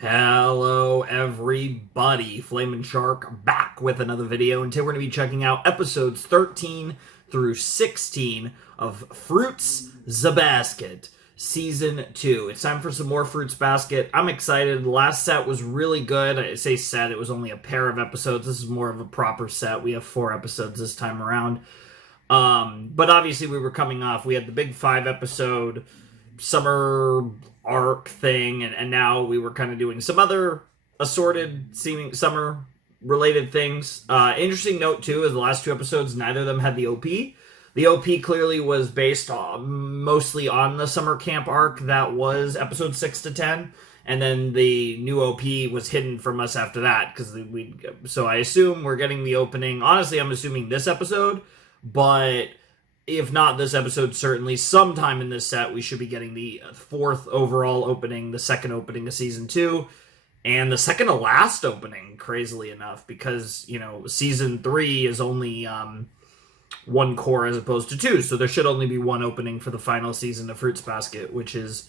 Hello everybody, Flamin' Shark back with another video, and today we're going to be checking out episodes 13 through 16 of Fruits the Basket, Season 2. It's time for some more Fruits Basket. I'm excited. The last set was really good. I say set, it was only a pair of episodes. This is more of a proper set. We have 4 episodes this time around. But obviously we were coming off. We had the big 5-episode summer arc thing, and now we were kind of doing some other assorted seeming summer related things. Interesting note too is the last 2 episodes, neither of them had the OP. The OP clearly was based mostly on the summer camp arc that was episode 6 to 10, and then the new OP was hidden from us after that because so I assume we're getting the opening. Honestly, I'm assuming this episode, but if not this episode, certainly sometime in this set, we should be getting the 4th overall opening, the 2nd opening of Season 2, and the 2nd to last opening, crazily enough, because, Season 3 is only 1 core as opposed to 2, so there should only be 1 opening for the final season of Fruits Basket, which is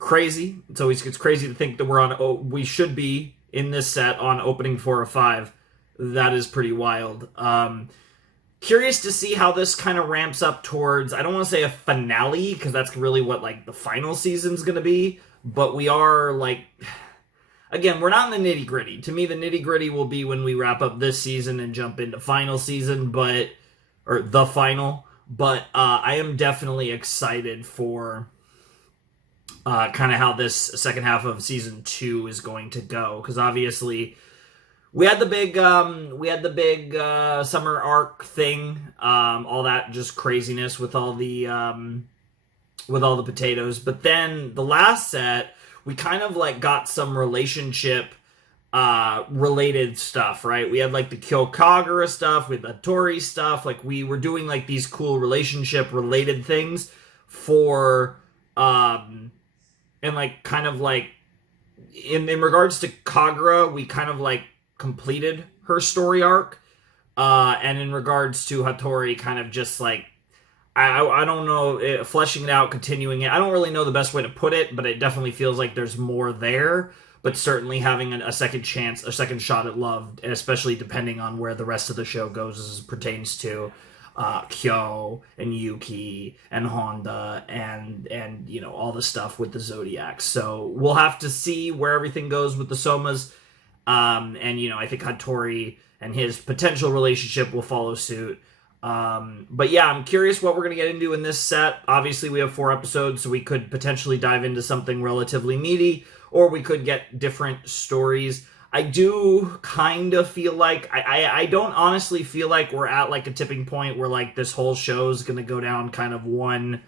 crazy. It's crazy to think that we should be in this set on opening 4 or 5. That is pretty wild. Curious to see how this kind of ramps up towards, I don't want to say a finale, because that's really what, the final season's going to be, but we are, again, we're not in the nitty-gritty. To me, the nitty-gritty will be when we wrap up this season and jump into final season, or the final, but I am definitely excited for kind of how this second half of Season 2 is going to go, because obviously we had the big summer arc thing, all that just craziness with all the potatoes. But then the last set, we kind of got some relationship related stuff, right? We had the Kyokagura stuff, with the Tori stuff. We were doing these cool relationship related things for and kind of in regards to Kagura, we kind of completed her story arc, and in regards to Hattori, kind of just I don't know, fleshing it out, continuing it. I don't really know the best way to put it, but it definitely feels like there's more there, but certainly having a second chance, a second shot at love, and especially depending on where the rest of the show goes as it pertains to Kyo and Yuki and Honda and all the stuff with the Zodiacs. So we'll have to see where everything goes with the Somas. I think Hattori and his potential relationship will follow suit. But yeah, I'm curious what we're going to get into in this set. Obviously, we have 4 episodes, so we could potentially dive into something relatively meaty, or we could get different stories. I do kind of feel like, I don't honestly feel like we're at a tipping point where this whole show is going to go down kind of one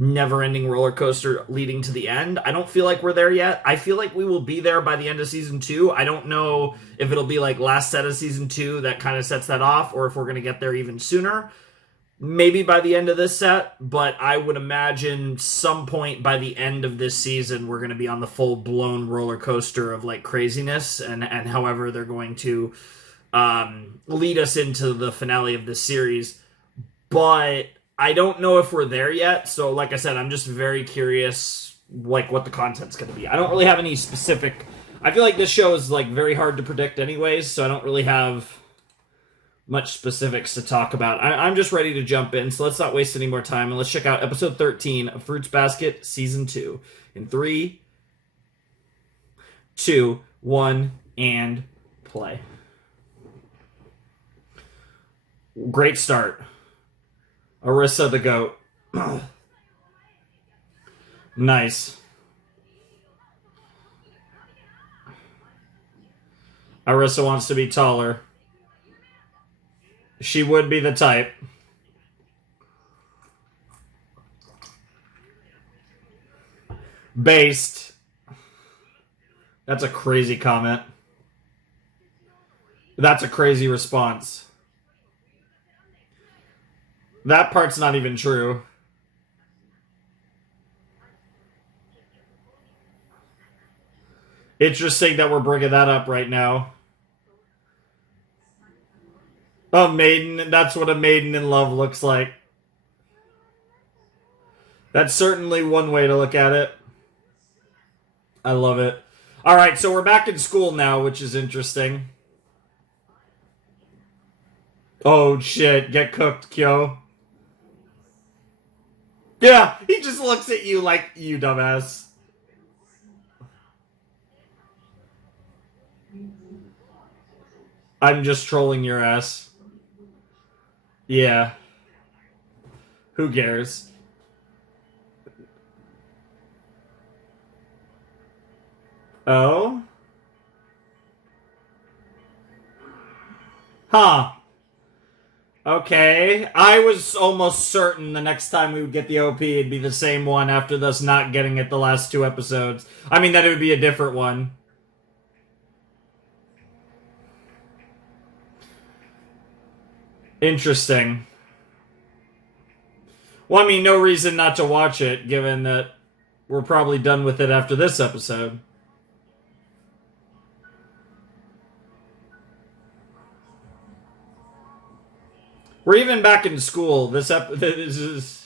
never-ending roller coaster leading to the end. I don't feel like we're there yet. I feel like we will be there by the end of Season 2. I don't know if it'll be last set of Season 2 that kind of sets that off, or if we're going to get there even sooner. Maybe by the end of this set, but I would imagine some point by the end of this season, we're going to be on the full-blown roller coaster of craziness, and however they're going to lead us into the finale of this series. But I don't know if we're there yet, so like I said, I'm just very curious, what the content's going to be. I don't really have any specific. I feel like this show is very hard to predict anyways, so I don't really have much specifics to talk about. I'm just ready to jump in, so let's not waste any more time, and let's check out episode 13 of Fruits Basket Season 2 in 3, 2, 1, and play. Great start. Arisa the goat. Nice. Arisa wants to be taller. She would be the type. Based. That's a crazy comment. That's a crazy response. That part's not even true. Interesting that we're bringing that up right now. A maiden, that's what a maiden in love looks like. That's certainly one way to look at it. I love it. Alright, so we're back in school now, which is interesting. Oh shit, get cooked, Kyo. Yeah, he just looks at you like, you dumbass. I'm just trolling your ass. Yeah. Who cares? Oh? Huh. Okay. I was almost certain the next time we would get the OP, it'd be the same one after us not getting it the last 2 episodes. I mean, that it would be a different one. Interesting. Well, I mean, no reason not to watch it, given that we're probably done with it after this episode. We're even back in school. This is...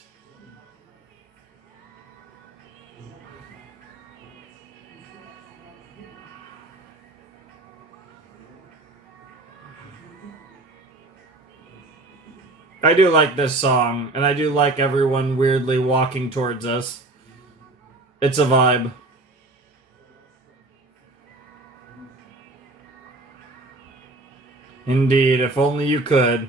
I do like this song, and I do like everyone weirdly walking towards us. It's a vibe. Indeed, if only you could.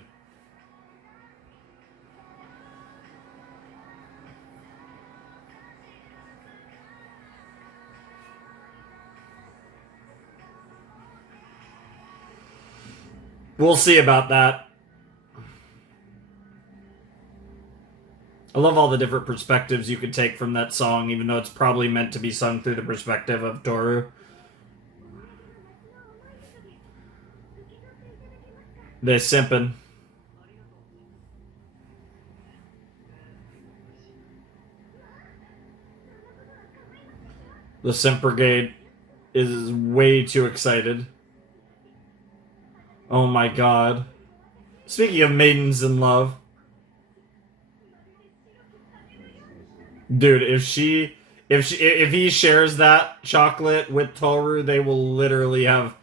We'll see about that. I love all the different perspectives you could take from that song, even though it's probably meant to be sung through the perspective of Toru. They're simping. The Simp Brigade is way too excited. Oh my god. Speaking of maidens in love. Dude, if he shares that chocolate with Toru, they will literally have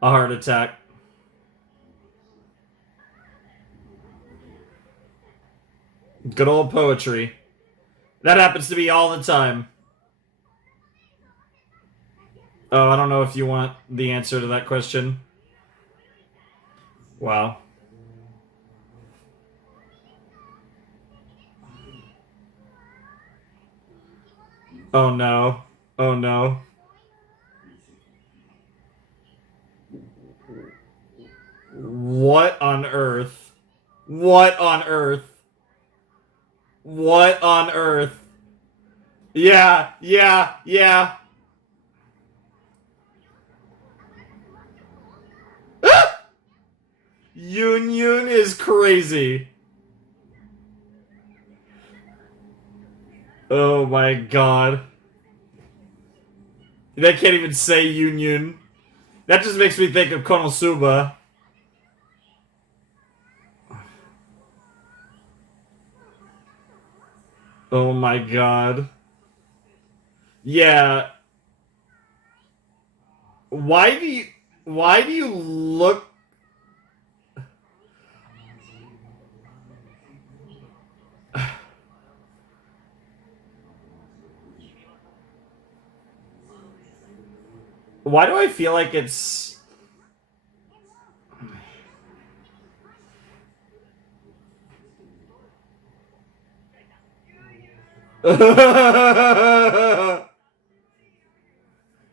a heart attack. Good old poetry. That happens to me all the time. Oh, I don't know if you want the answer to that question. Wow. Oh no. Oh no. What on earth? What on earth? What on earth? Yeah, yeah, yeah. Yun Yun is crazy. Oh my god. They can't even say Yun Yun. That just makes me think of Konosuba. Oh my god. Yeah. Why do you look... Why do I feel like it's...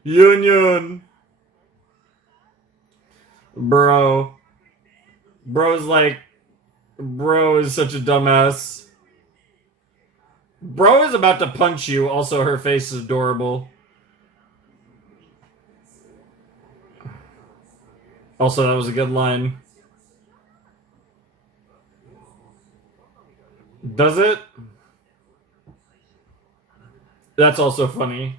Yun. Bro. Bro's like... Bro is such a dumbass. Bro is about to punch you. Also, her face is adorable. Also, that was a good line. Does it? That's also funny.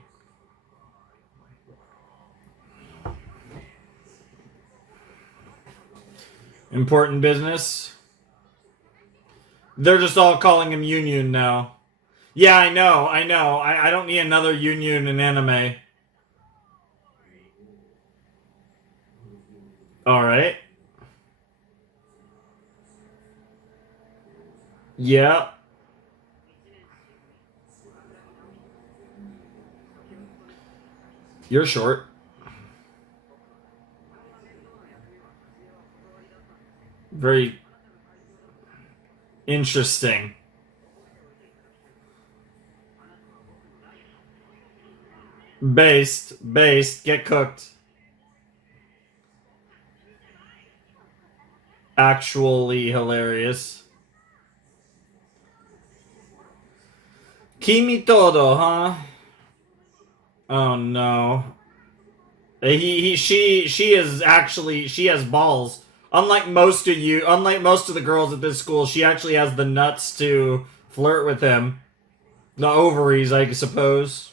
Important business. They're just all calling him Yun now. Yeah, I know. I don't need another Yun in anime. All right. Yeah. You're short. Very interesting. Based, get cooked. Actually hilarious. Kimi todo, huh? Oh no. She is actually, she has balls. Unlike most of the girls at this school, she actually has the nuts to flirt with him. The ovaries, I suppose.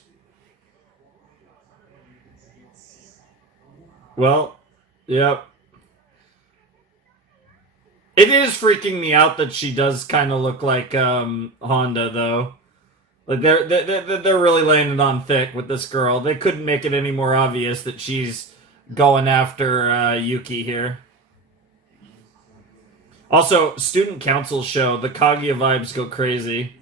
Well, yep. It is freaking me out that she does kind of look like Honda though. Like they're really laying it on thick with this girl. They couldn't make it any more obvious that she's going after Yuki here. Also, student council show. The Kaguya vibes go crazy.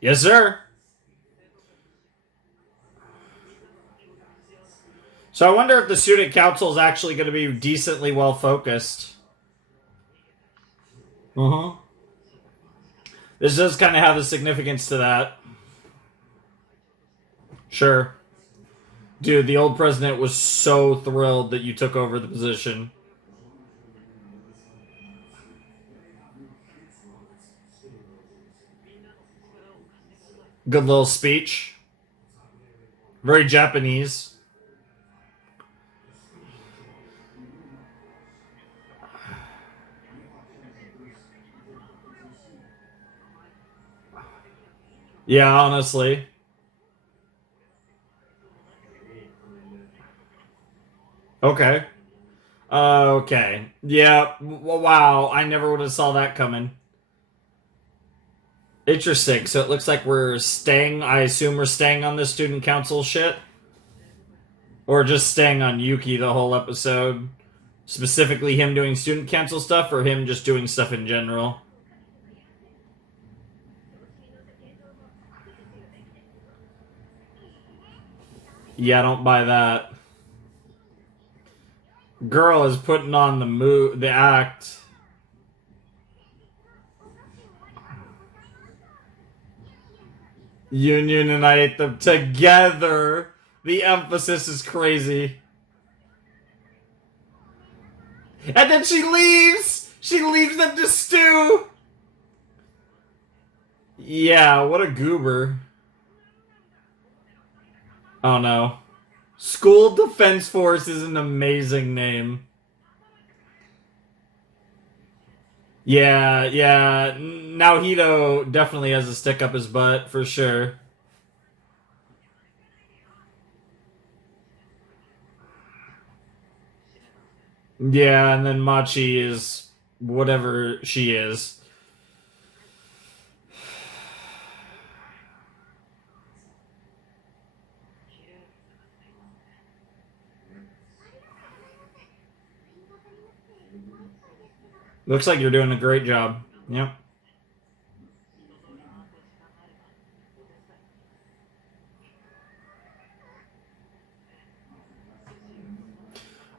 Yes, sir. So I wonder if the student council is actually going to be decently well focused. Uh huh. This does kind of have a significance to that. Sure. Dude, the old president was so thrilled that you took over the position. Good little speech. Very Japanese. Yeah, honestly. Okay. Okay. Yeah. Wow. I never would have saw that coming. Interesting. So it looks like we're staying. I assume we're staying on this student council shit, or just staying on Yuki the whole episode. Specifically, him doing student council stuff, or him just doing stuff in general. Yeah, I don't buy that. Girl is putting on the act. Unite them together. The emphasis is crazy. And then she leaves! She leaves them to stew! Yeah, what a goober. Oh no. School Defense Force is an amazing name. Yeah. Naohito definitely has a stick up his butt, for sure. Yeah, and then Machi is whatever she is. Looks like you're doing a great job. Yep.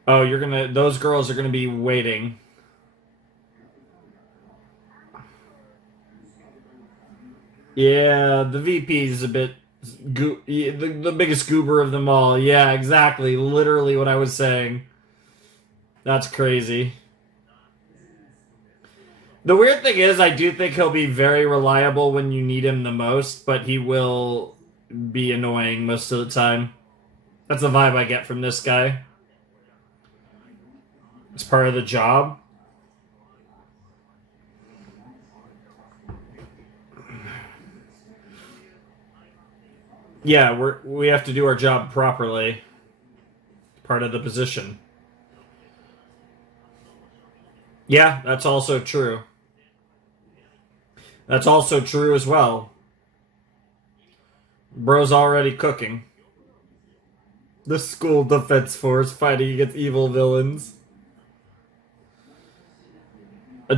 Oh, those girls are gonna be waiting. Yeah, the VP is a bit the biggest goober of them all. Yeah, exactly. Literally what I was saying. That's crazy. The weird thing is, I do think he'll be very reliable when you need him the most, but he will be annoying most of the time. That's the vibe I get from this guy. It's part of the job. Yeah, we have to do our job properly. Part of the position. Yeah, that's also true. That's also true as well. Bro's already cooking. The school defense force fighting against evil villains.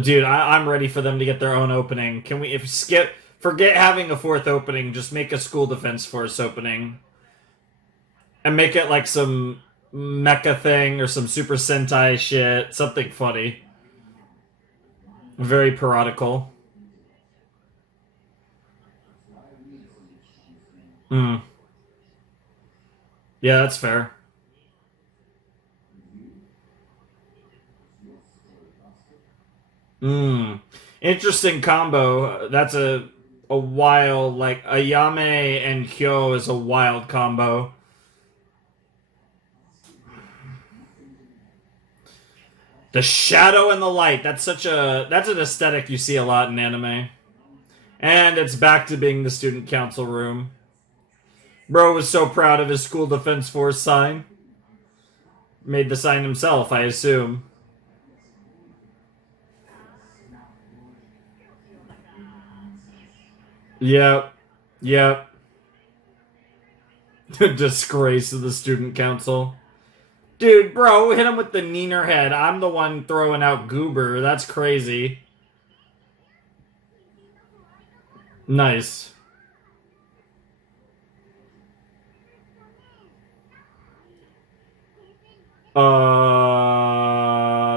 Dude, I'm ready for them to get their own opening. Can we, forget having a fourth opening, just make a school defense force opening. And make it like some mecha thing or some Super Sentai shit. Something funny. Very parodical. Hmm. Yeah, that's fair. Hmm. Interesting combo. That's a wild, like Ayame and Kyo is a wild combo. The shadow and the light. That's an aesthetic you see a lot in anime. And it's back to being the student council room. Bro was so proud of his school defense force sign. Made the sign himself, I assume. Yep. Yep. Disgrace of the student council. Dude, bro, hit him with the Neener head. I'm the one throwing out Goober. That's crazy. Nice.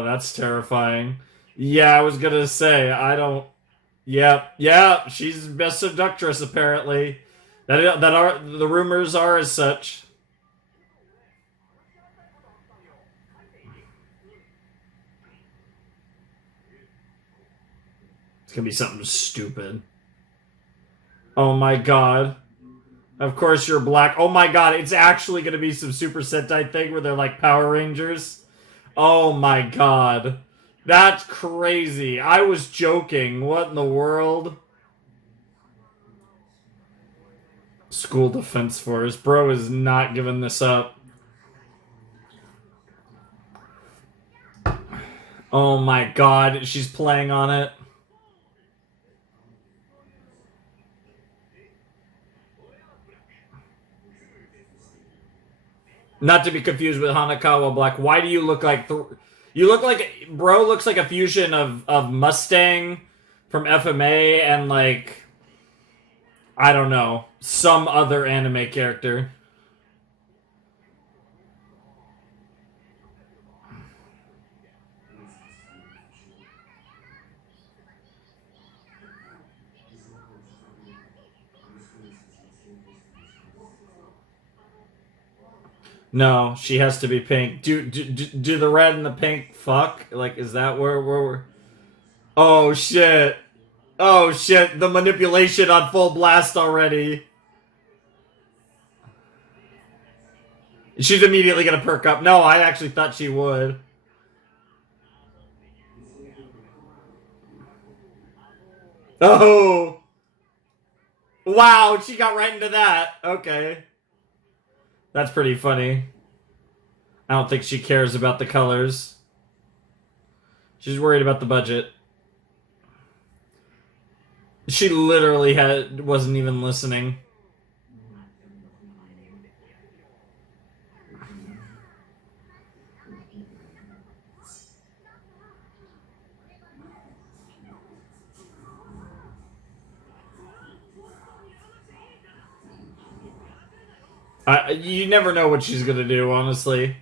That's terrifying. Yeah, I was gonna say, I don't... Yep, yeah, she's best seductress, apparently. The rumors are as such. It's gonna be something stupid. Oh my god. Of course you're black. Oh my god, it's actually gonna be some Super Sentai thing where they're like Power Rangers. Oh my god. That's crazy. I was joking. What in the world? School Defense Force. Bro is not giving this up. Oh my god, she's playing on it. Not to be confused with Hanakawa Black. Why do you look like... You look like... Bro looks like a fusion of Mustang from FMA and like... I don't know. Some other anime character. No, she has to be pink. Do the red and the pink fuck? Like, is that where we're... Oh, shit. Oh, shit. The manipulation on full blast already. She's immediately gonna perk up. No, I actually thought she would. Oh. Wow, she got right into that. Okay. That's pretty funny. I don't think she cares about the colors. She's worried about the budget. She literally wasn't even listening. You never know what she's gonna do, honestly.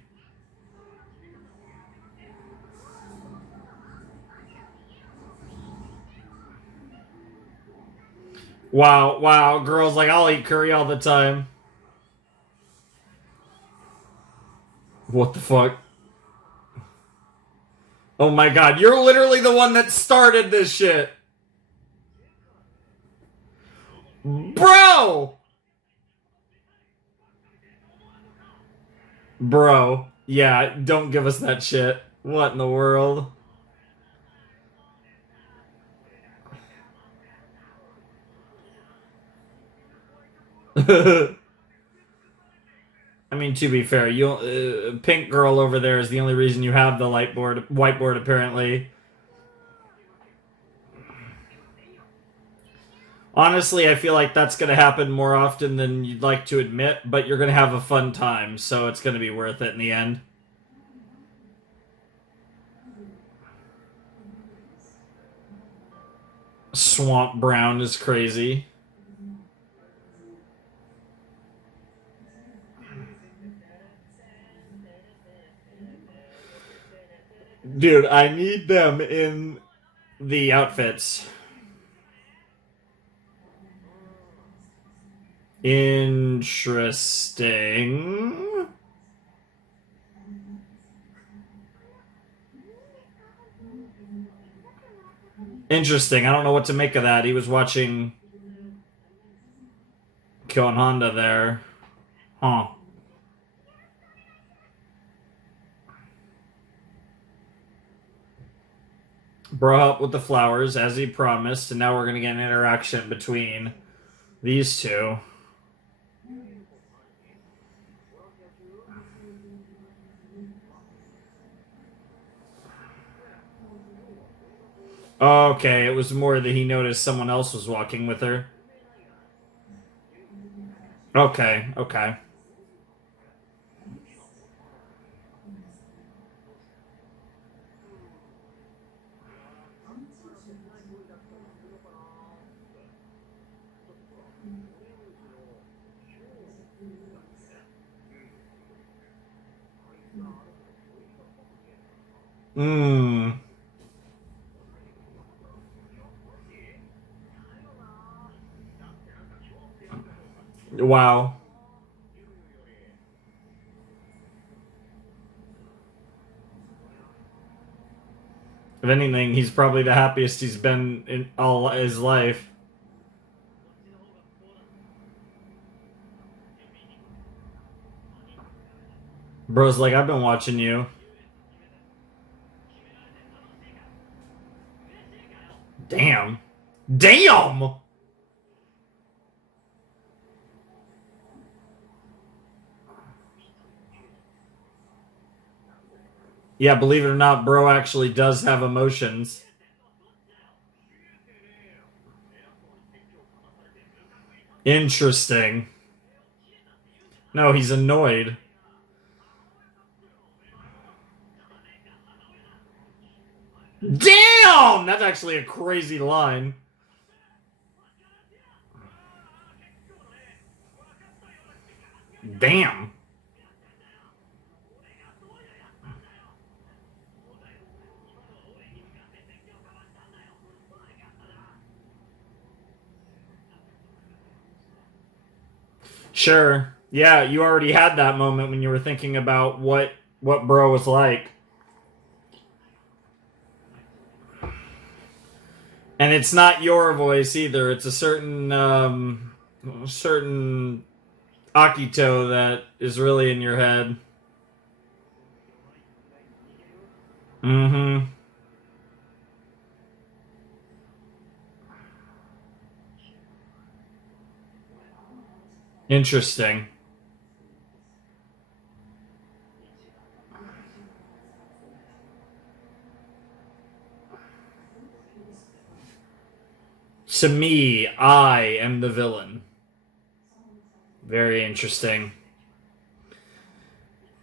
Wow, wow, girls like, I'll eat curry all the time. What the fuck? Oh my god, you're literally the one that started this shit. Bro! Bro. Yeah, don't give us that shit. What in the world? I mean, to be fair, you pink girl over there is the only reason you have the whiteboard apparently. Honestly, I feel like that's going to happen more often than you'd like to admit, but you're going to have a fun time, so it's going to be worth it in the end. Swamp Brown is crazy. Dude, I need them in the outfits. Interesting. Interesting. I don't know what to make of that. He was watching Kyo and Honda there. Huh. Bro up with the flowers as he promised, and now we're gonna get an interaction between these two. Okay, it was more that he noticed someone else was walking with her. Okay, okay. Mmm. Wow. If anything, he's probably the happiest he's been in all his life. Bro's like, I've been watching you. Damn. Damn! Yeah, believe it or not, bro actually does have emotions. Interesting. No, he's annoyed. Damn! That's actually a crazy line. Damn. Sure. Yeah, you already had that moment when you were thinking about what bro was like. And it's not your voice either. It's a certain Akito that is really in your head. Mm-hmm. Interesting. To me, I am the villain. Very interesting.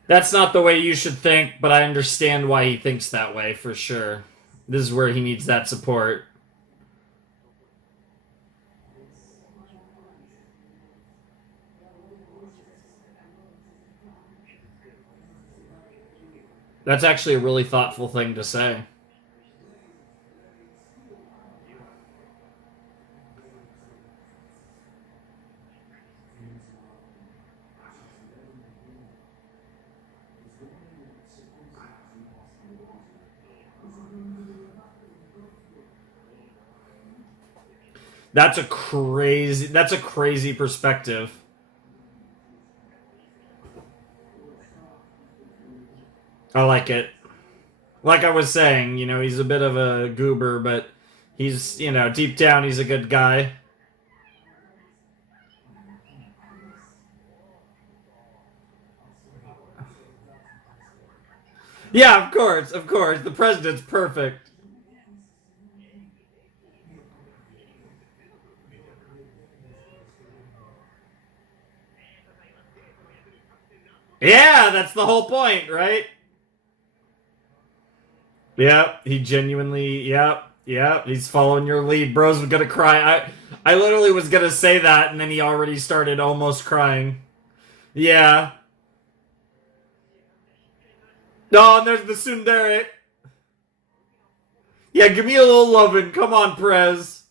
That's not the way you should think, but I understand why he thinks that way for sure. This is where he needs that support. That's actually a really thoughtful thing to say. That's a crazy perspective. I like it. Like I was saying, he's a bit of a goober, but he's, deep down he's a good guy. Yeah, of course, of course. The president's perfect. Yeah, that's the whole point, right? Yep, he genuinely, yep, he's following your lead. Bro's gonna cry. I literally was gonna say that, and then he already started almost crying. Yeah. No, and there's the tsundere. Yeah, give me a little lovin'. Come on, Prez.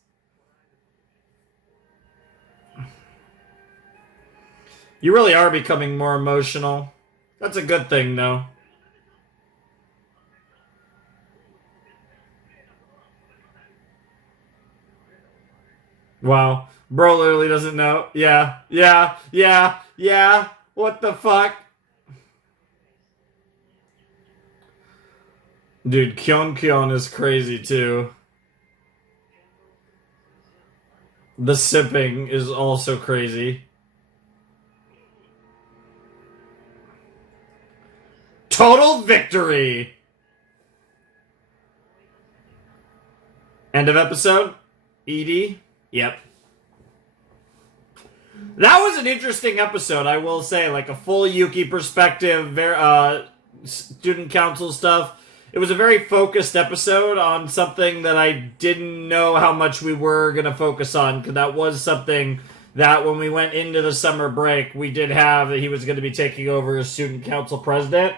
You really are becoming more emotional. That's a good thing, though. Wow. Bro literally doesn't know. Yeah, yeah, yeah, yeah. What the fuck? Dude, Kyon Kyon is crazy, too. The sipping is also crazy. Total victory! End of episode? Edie? Yep. That was an interesting episode, I will say. Like a full Yuki perspective, student council stuff. It was a very focused episode on something that I didn't know how much we were going to focus on, because that was something that when we went into the summer break, we did have that he was going to be taking over as student council president.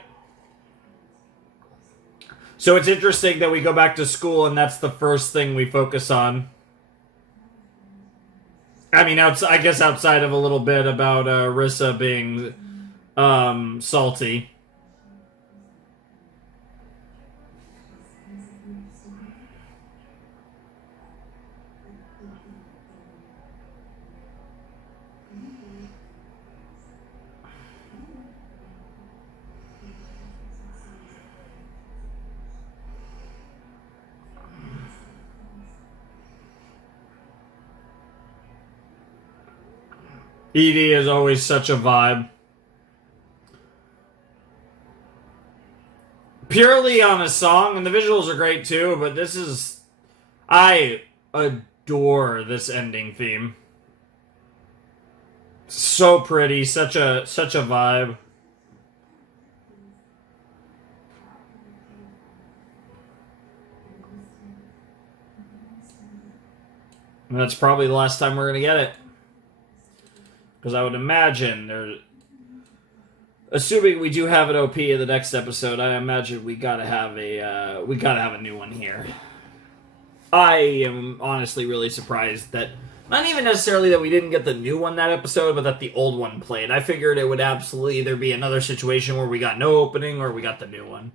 So it's interesting that we go back to school and that's the first thing we focus on. I mean, I guess outside of a little bit about Rissa being salty. Edie is always such a vibe. Purely on a song, and the visuals are great too, but this is... I adore this ending theme. So pretty, such a vibe. And that's probably the last time we're gonna get it. Because I would imagine, assuming we do have an OP in the next episode, I imagine we gotta have a new one here. I am honestly really surprised that, not even necessarily that we didn't get the new one that episode, but that the old one played. I figured it would absolutely either be another situation where we got no opening or we got the new one.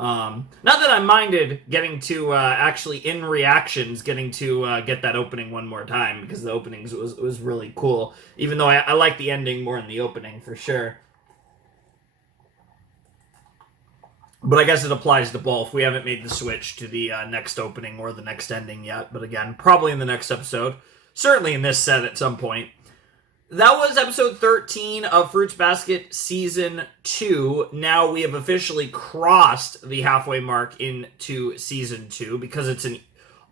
Not that I minded getting to actually in reactions getting to get that opening one more time, because the openings was really cool, even though I like the ending more than the opening for sure. But I guess it applies to both. We haven't made the switch to the next opening or the next ending yet, but again, probably in the next episode, certainly in this set at some point. That was episode 13 of Fruits Basket Season 2. Now we have officially crossed the halfway mark into Season 2 because it's an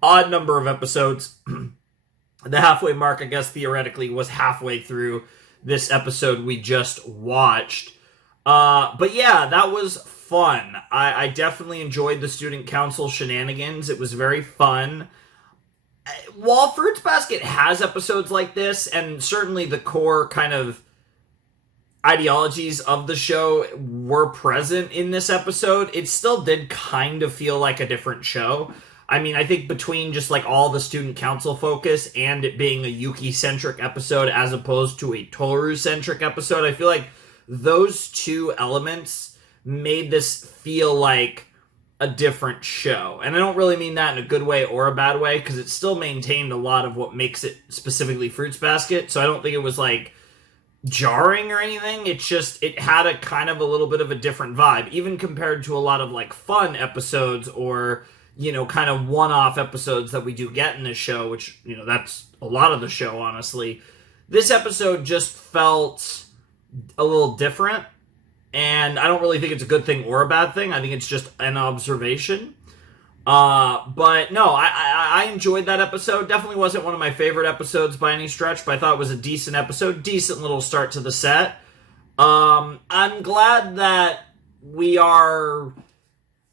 odd number of episodes. The halfway mark, I guess, theoretically was halfway through this episode we just watched. But yeah, that was fun. I definitely enjoyed the student council shenanigans. It was very fun. While Fruits Basket has episodes like this, and certainly the core kind of ideologies of the show were present in this episode, it still did kind of feel like a different show. I mean, I think between just like all the student council focus and it being a Yuki-centric episode as opposed to a Toru-centric episode, I feel like those two elements made this feel like a different show. And I don't really mean that in a good way or a bad way, because it still maintained a lot of what makes it specifically Fruits Basket, so I don't think it was like jarring or anything. It's just, it had a kind of a little bit of a different vibe, even compared to a lot of like fun episodes or, you know, kind of one-off episodes that we do get in this show, which, you know, that's a lot of the show, honestly. This episode just felt a little different. And I don't really think it's a good thing or a bad thing. I think it's just an observation. But no, I enjoyed that episode. Definitely wasn't one of my favorite episodes by any stretch, but I thought it was a decent episode. Decent little start to the set. I'm glad that we are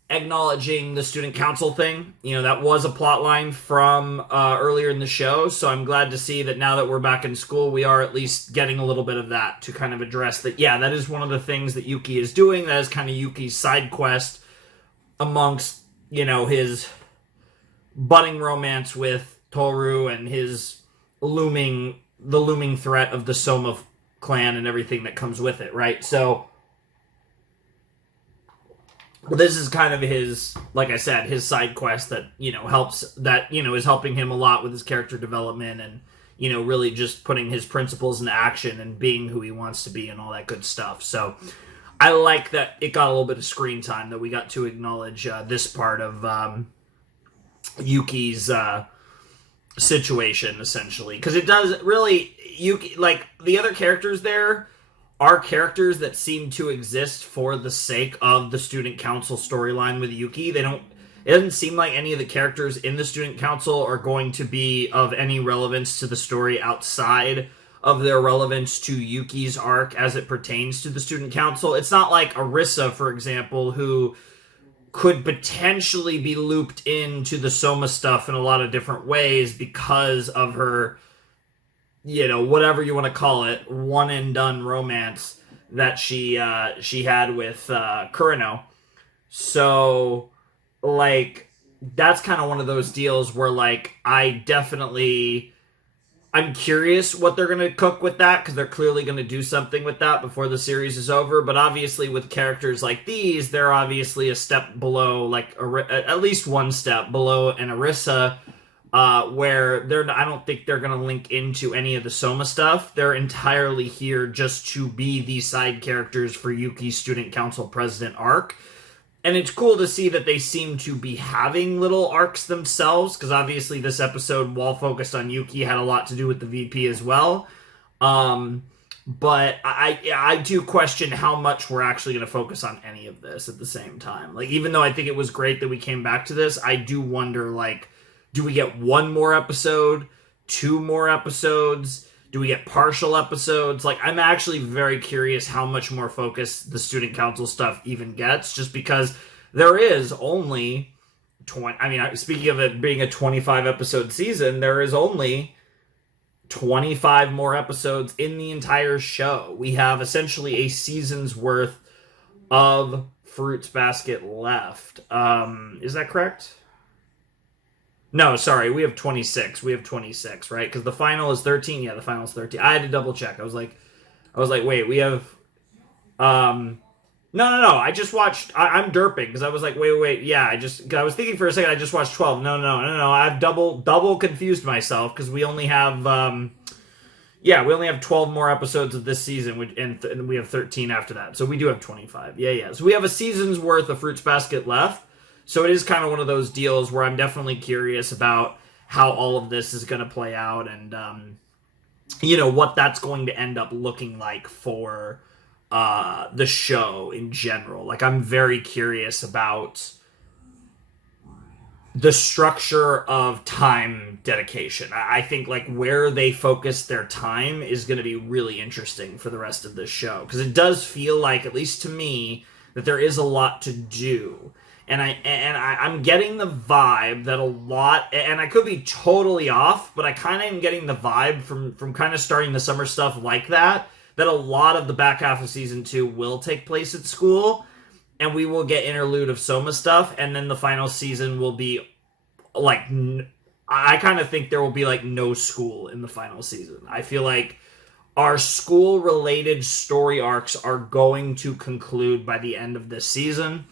acknowledging the student council thing. You know, that was a plot line from earlier in the show, so I'm glad to see that now that we're back in school, we are at least getting a little bit of that to kind of address that. Yeah, that is one of the things that Yuki is doing. That is kind of Yuki's side quest amongst, you know, his budding romance with Toru and his looming threat of the Soma clan and everything that comes with it, right? So this is kind of his, like I said, his side quest that, you know, is helping him a lot with his character development and, you know, really just putting his principles into action and being who he wants to be and all that good stuff. So I like that it got a little bit of screen time, that we got to acknowledge this part of Yuki's situation, essentially. Because it does really, Yuki, like, the other characters there are characters that seem to exist for the sake of the student council storyline with Yuki. It doesn't seem like any of the characters in the student council are going to be of any relevance to the story outside of their relevance to Yuki's arc as it pertains to the student council. It's not like Arisa, for example, who could potentially be looped into the Soma stuff in a lot of different ways because of her, you know, whatever you want to call it, one and done romance that she had with Kurino. So, like, that's kind of one of those deals where, like, I'm curious what they're going to cook with that, because they're clearly going to do something with that before the series is over. But obviously with characters like these, they're obviously a step below, like, at least one step below an Arisa, where I don't think they're going to link into any of the Soma stuff. They're entirely here just to be the side characters for Yuki's Student Council President arc. And it's cool to see that they seem to be having little arcs themselves, because obviously this episode, while focused on Yuki, had a lot to do with the VP as well. But I do question how much we're actually going to focus on any of this at the same time. Like, even though I think it was great that we came back to this, I do wonder, like, do we get one more episode? 2 more episodes? Do we get partial episodes? Like, I'm actually very curious how much more focus the student council stuff even gets, just because there is only 20. I mean, speaking of it being a 25 episode season, there is only 25 more episodes in the entire show. We have essentially a season's worth of Fruits Basket left. Is that correct? No, sorry, we have 26. We have 26, right? Because the final is 13. Yeah, the final is 13. I had to double check. I was like, wait, we have, no. I just watched. I'm derping because I was like, wait. Yeah, I was thinking for a second. I just watched 12. No. I've double confused myself because we only have, we only have 12 more episodes of this season, and we have 13 after that. So we do have 25. Yeah. So we have a season's worth of Fruits Basket left. So it is kind of one of those deals where I'm definitely curious about how all of this is going to play out and, what that's going to end up looking like for the show in general. Like, I'm very curious about the structure of time dedication. I think, like, where they focus their time is going to be really interesting for the rest of this show. Because it does feel like, at least to me, that there is a lot to do. And I'm getting the vibe that a lot, and I could be totally off, but I kind of am getting the vibe from kind of starting the summer stuff like that a lot of the back half of season 2 will take place at school, and we will get interlude of Soma stuff, and then the final season will be, like, I kind of think there will be, like, no school in the final season. I feel like our school-related story arcs are going to conclude by the end of this season.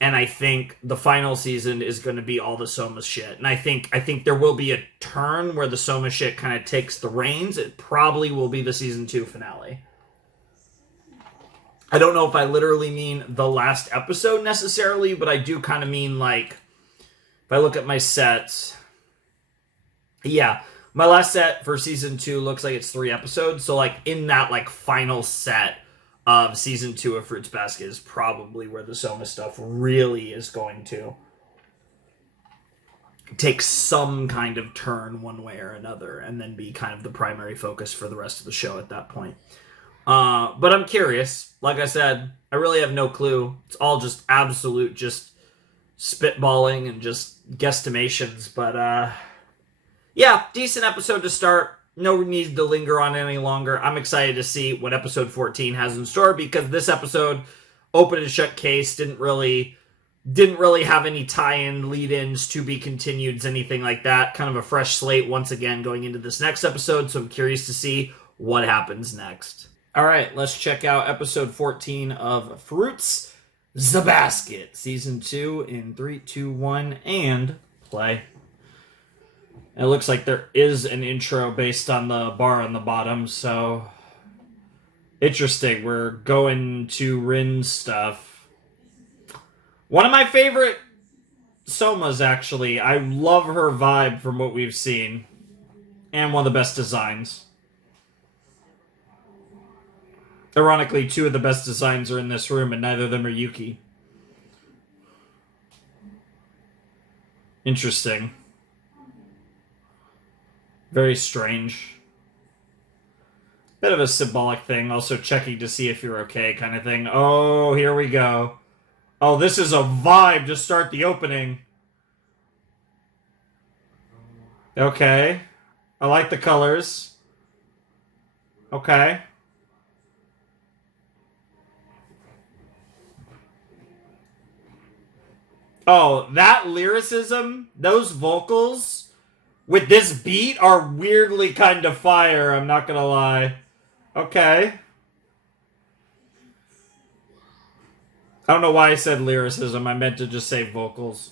And I think the final season is going to be all the Soma shit. And I think there will be a turn where the Soma shit kind of takes the reins. It probably will be the season 2 finale. I don't know if I literally mean the last episode necessarily, but I do kind of mean, like, if I look at my sets, yeah, my last set for season 2 looks like it's 3 episodes. So, like, in that, like, final set of season 2 of Fruits Basket is probably where the Soma stuff really is going to take some kind of turn one way or another, and then be kind of the primary focus for the rest of the show at that point. But I'm curious. Like I said, I really have no clue. It's all just absolute, just spitballing and just guesstimations. But yeah, decent episode to start. No need to linger on any longer. I'm excited to see what episode 14 has in store because this episode, open and shut case, didn't really have any tie-in lead-ins to be continueds, anything like that. Kind of a fresh slate once again going into this next episode, so I'm curious to see what happens next. All right, let's check out episode 14 of Fruits the Basket, season 2 in 3, 2, 1, and play. It looks like there is an intro based on the bar on the bottom, so interesting. We're going to Rin's stuff. One of my favorite Somas, actually. I love her vibe from what we've seen. And one of the best designs. Ironically, two of the best designs are in this room, and neither of them are Yuki. Interesting. Very strange. Bit of a symbolic thing, also checking to see if you're okay kind of thing. Oh, here we go. Oh, this is a vibe to start the opening. Okay. I like the colors. Okay. Oh, that lyricism, those vocals with this beat are weirdly kind of fire, I'm not gonna lie. Okay. I don't know why I said lyricism. I meant to just say vocals.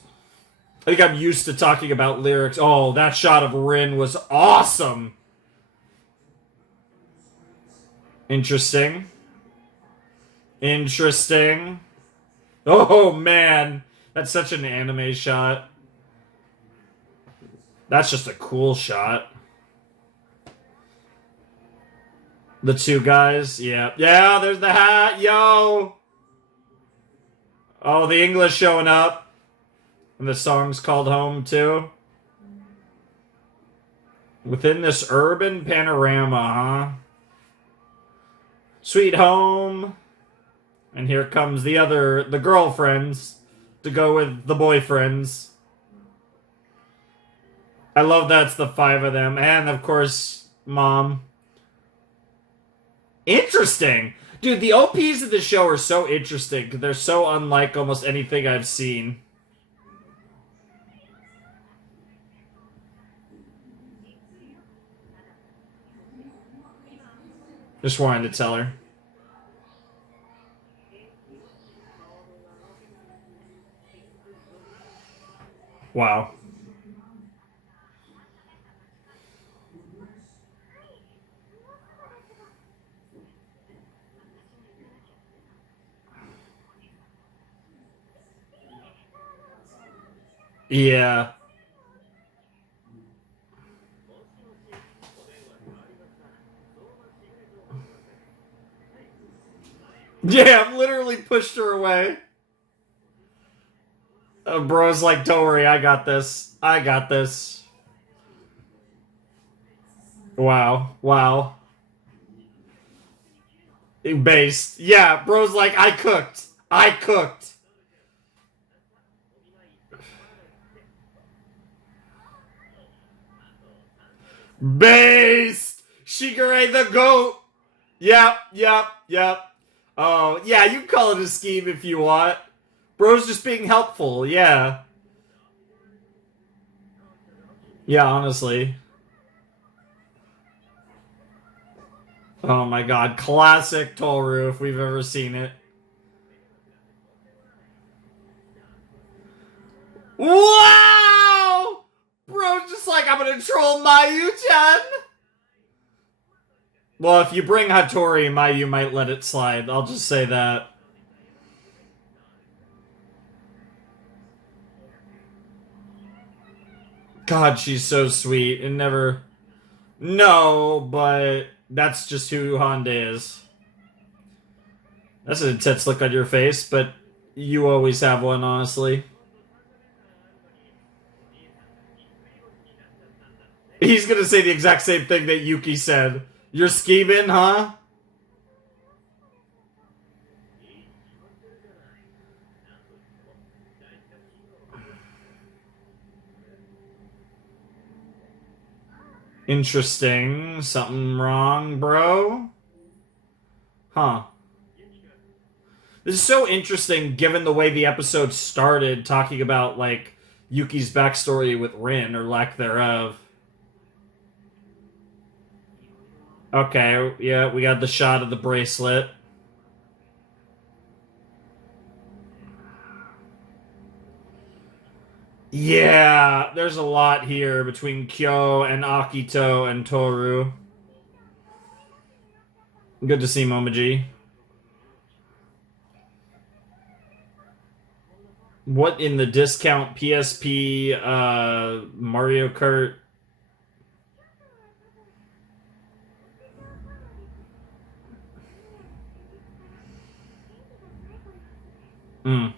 I think I'm used to talking about lyrics. Oh, that shot of Rin was awesome. Interesting. Interesting. Oh, man. That's such an anime shot. That's just a cool shot. The two guys. Yeah. Yeah, there's the hat. Yo. Oh, the English showing up. And the song's called Home, too. Within this urban panorama, huh? Sweet home. And here comes the girlfriends to go with the boyfriends. I love that's the 5 of them. And, of course, Mom. Interesting. Dude, the OPs of the show are so interesting because they're so unlike almost anything I've seen. Just wanted to tell her. Wow. Yeah. Yeah, I've literally pushed her away. Bro's like, don't worry, I got this. I got this. Wow. Wow. Based. Yeah, bro's like, I cooked. I cooked. Based. Shigure the goat. Yep, yep, yep. Oh, yeah, you can call it a scheme if you want. Bro's just being helpful, yeah. Yeah, honestly. Oh my god, classic Toru if we've ever seen it. Wow! Bro's just like, I'm gonna troll Mayu-chan! Well, if you bring Hattori, Mayu might let it slide. I'll just say that. God, she's so sweet. And never... No, but that's just who Honda is. That's an intense look on your face, but you always have one, honestly. He's gonna say the exact same thing that Yuki said. You're scheming, huh? Interesting. Something wrong, bro? Huh. This is so interesting given the way the episode started, talking about, like, Yuki's backstory with Rin, or lack thereof. Okay, yeah, we got the shot of the bracelet. Yeah, there's a lot here between Kyo and Akito and Toru. Good to see Momoji. What in the discount PSP Mario Kart? Mm.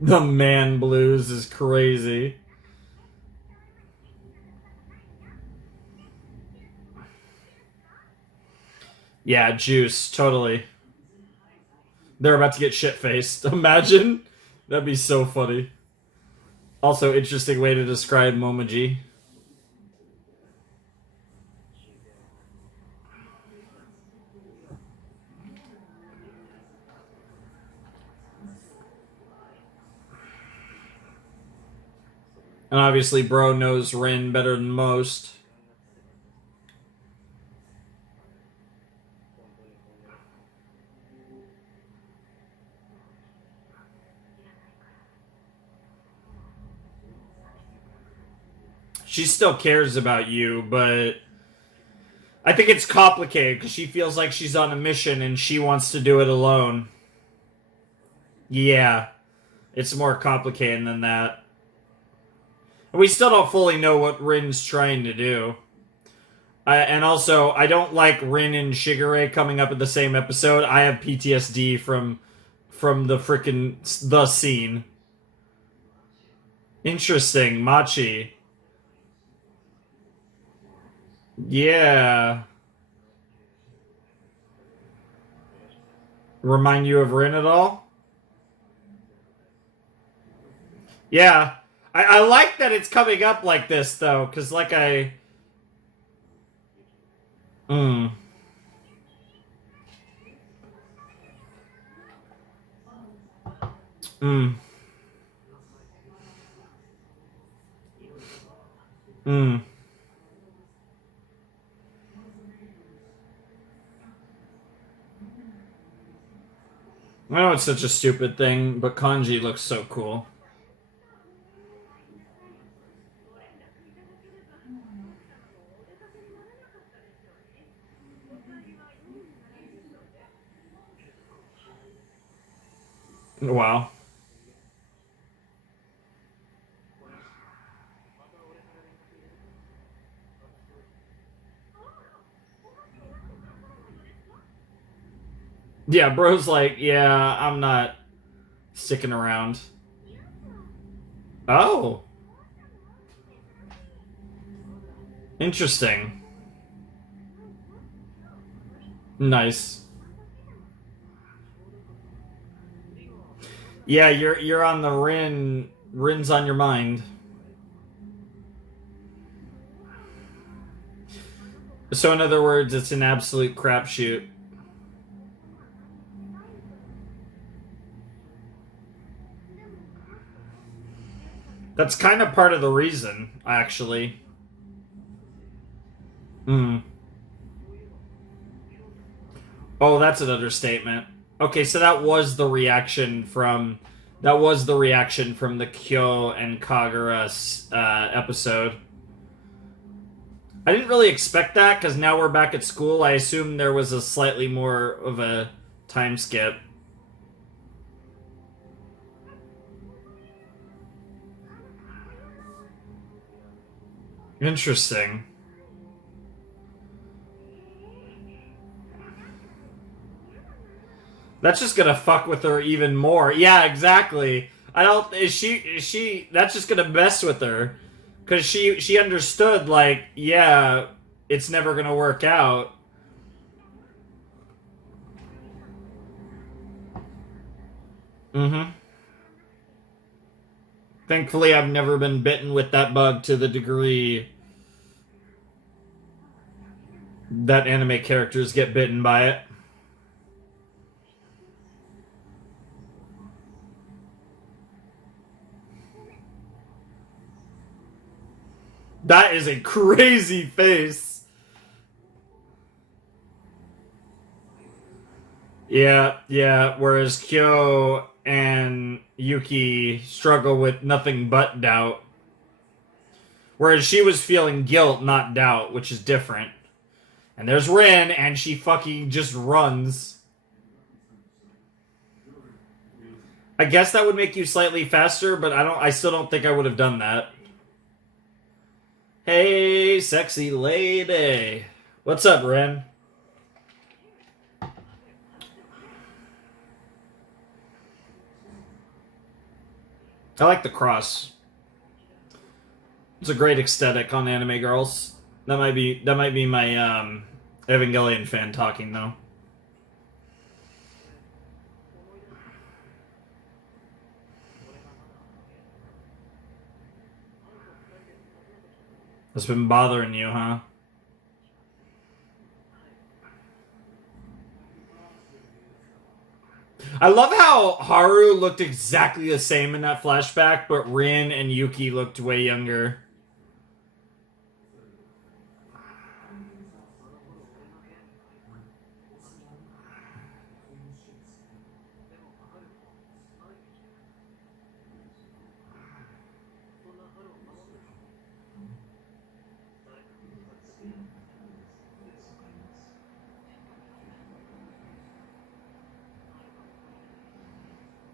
The man blues is crazy. Yeah, juice, totally. They're about to get shit faced. Imagine. That'd be so funny. Also, interesting way to describe Momoji. And obviously, bro knows Rin better than most. She still cares about you, but I think it's complicated because she feels like she's on a mission and she wants to do it alone. Yeah, it's more complicated than that. We still don't fully know what Rin's trying to do. And also, I don't like Rin and Shigure coming up in the same episode. I have PTSD from the freaking the scene. Interesting, Machi. Yeah. Remind you of Rin at all? Yeah. I like that it's coming up like this though, because like I. Mm. Mm. Mm. I know it's such a stupid thing, but kanji looks so cool. Wow. Yeah, bro's like, yeah, I'm not sticking around. Oh, interesting. Nice. Yeah, you're on the Rin. Rin's on your mind. So in other words, it's an absolute crapshoot. That's kind of part of the reason, actually. Hmm. Oh, that's an understatement. Okay, so that was the reaction from the Kyo and Kagura episode. I didn't really expect that because now we're back at school. I assumed there was a slightly more of a time skip. Interesting. That's just gonna fuck with her even more. Yeah, exactly. I don't. Is she? That's just gonna mess with her, because she understood, like, yeah, it's never gonna work out. Mm-hmm. Thankfully, I've never been bitten with that bug to the degree. that anime characters get bitten by it. That is a crazy face. Yeah, yeah. Whereas Kyo and Yuki struggle with nothing but doubt. Whereas she was feeling guilt, not doubt, which is different. And there's Ren, and she fucking just runs. I guess that would make you slightly faster, but I still don't think I would have done that. Hey, sexy lady. What's up, Ren? I like the cross. It's a great aesthetic on anime girls. That might be my Evangelion fan talking though. It's been bothering you, huh? I love how Haru looked exactly the same in that flashback, but Rin and Yuki looked way younger.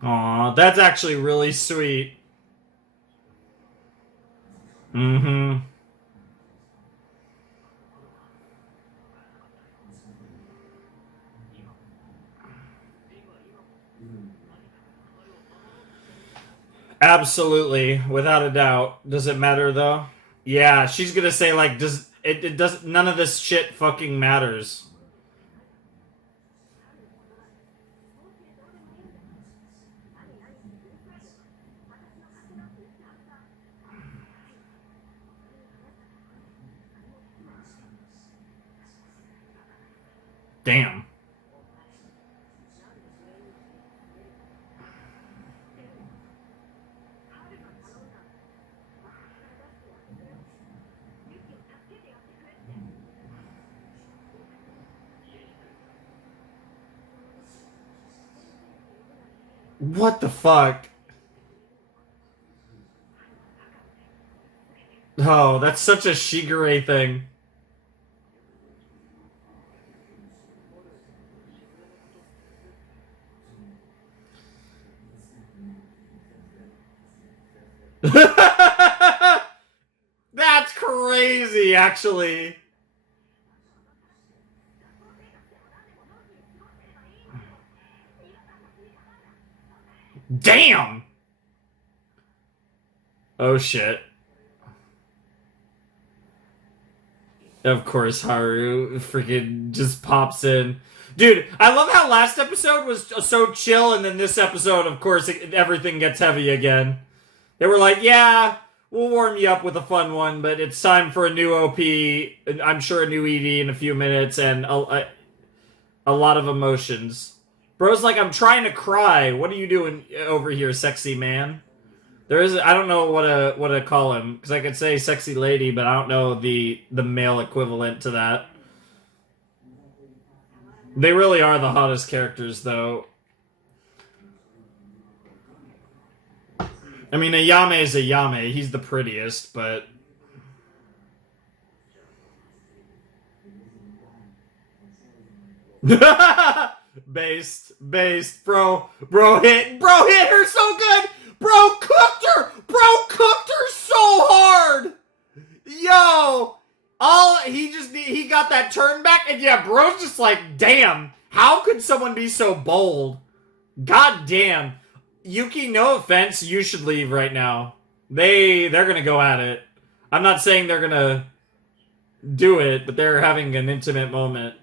Aw, that's actually really sweet. Mm-hmm. Absolutely, without a doubt. Does it matter though? Yeah, she's gonna say like, does it doesn't none of this shit fucking matters. Damn. What the fuck? Oh, that's such a Shigure thing. That's crazy, actually. Damn! Oh shit. Of course, Haru freaking just pops in. Dude, I love how last episode was so chill, and then this episode, of course, everything gets heavy again. They were like, yeah, we'll warm you up with a fun one, but it's time for a new OP, I'm sure a new ED in a few minutes, and a lot of emotions. Bro's like, I'm trying to cry. What are you doing over here, sexy man? There is, I don't know what to call him, because I could say sexy lady, but I don't know the male equivalent to that. They really are the hottest characters, though. I mean, Ayame is Ayame. He's the prettiest, but... Based. Bro hit her so good! Bro cooked her so hard! Yo! He got that turn back, and yeah, bro's just like, damn, how could someone be so bold? God damn. Yuki, no offense, you should leave right now. They're gonna go at it. I'm not saying they're gonna do it, but they're having an intimate moment.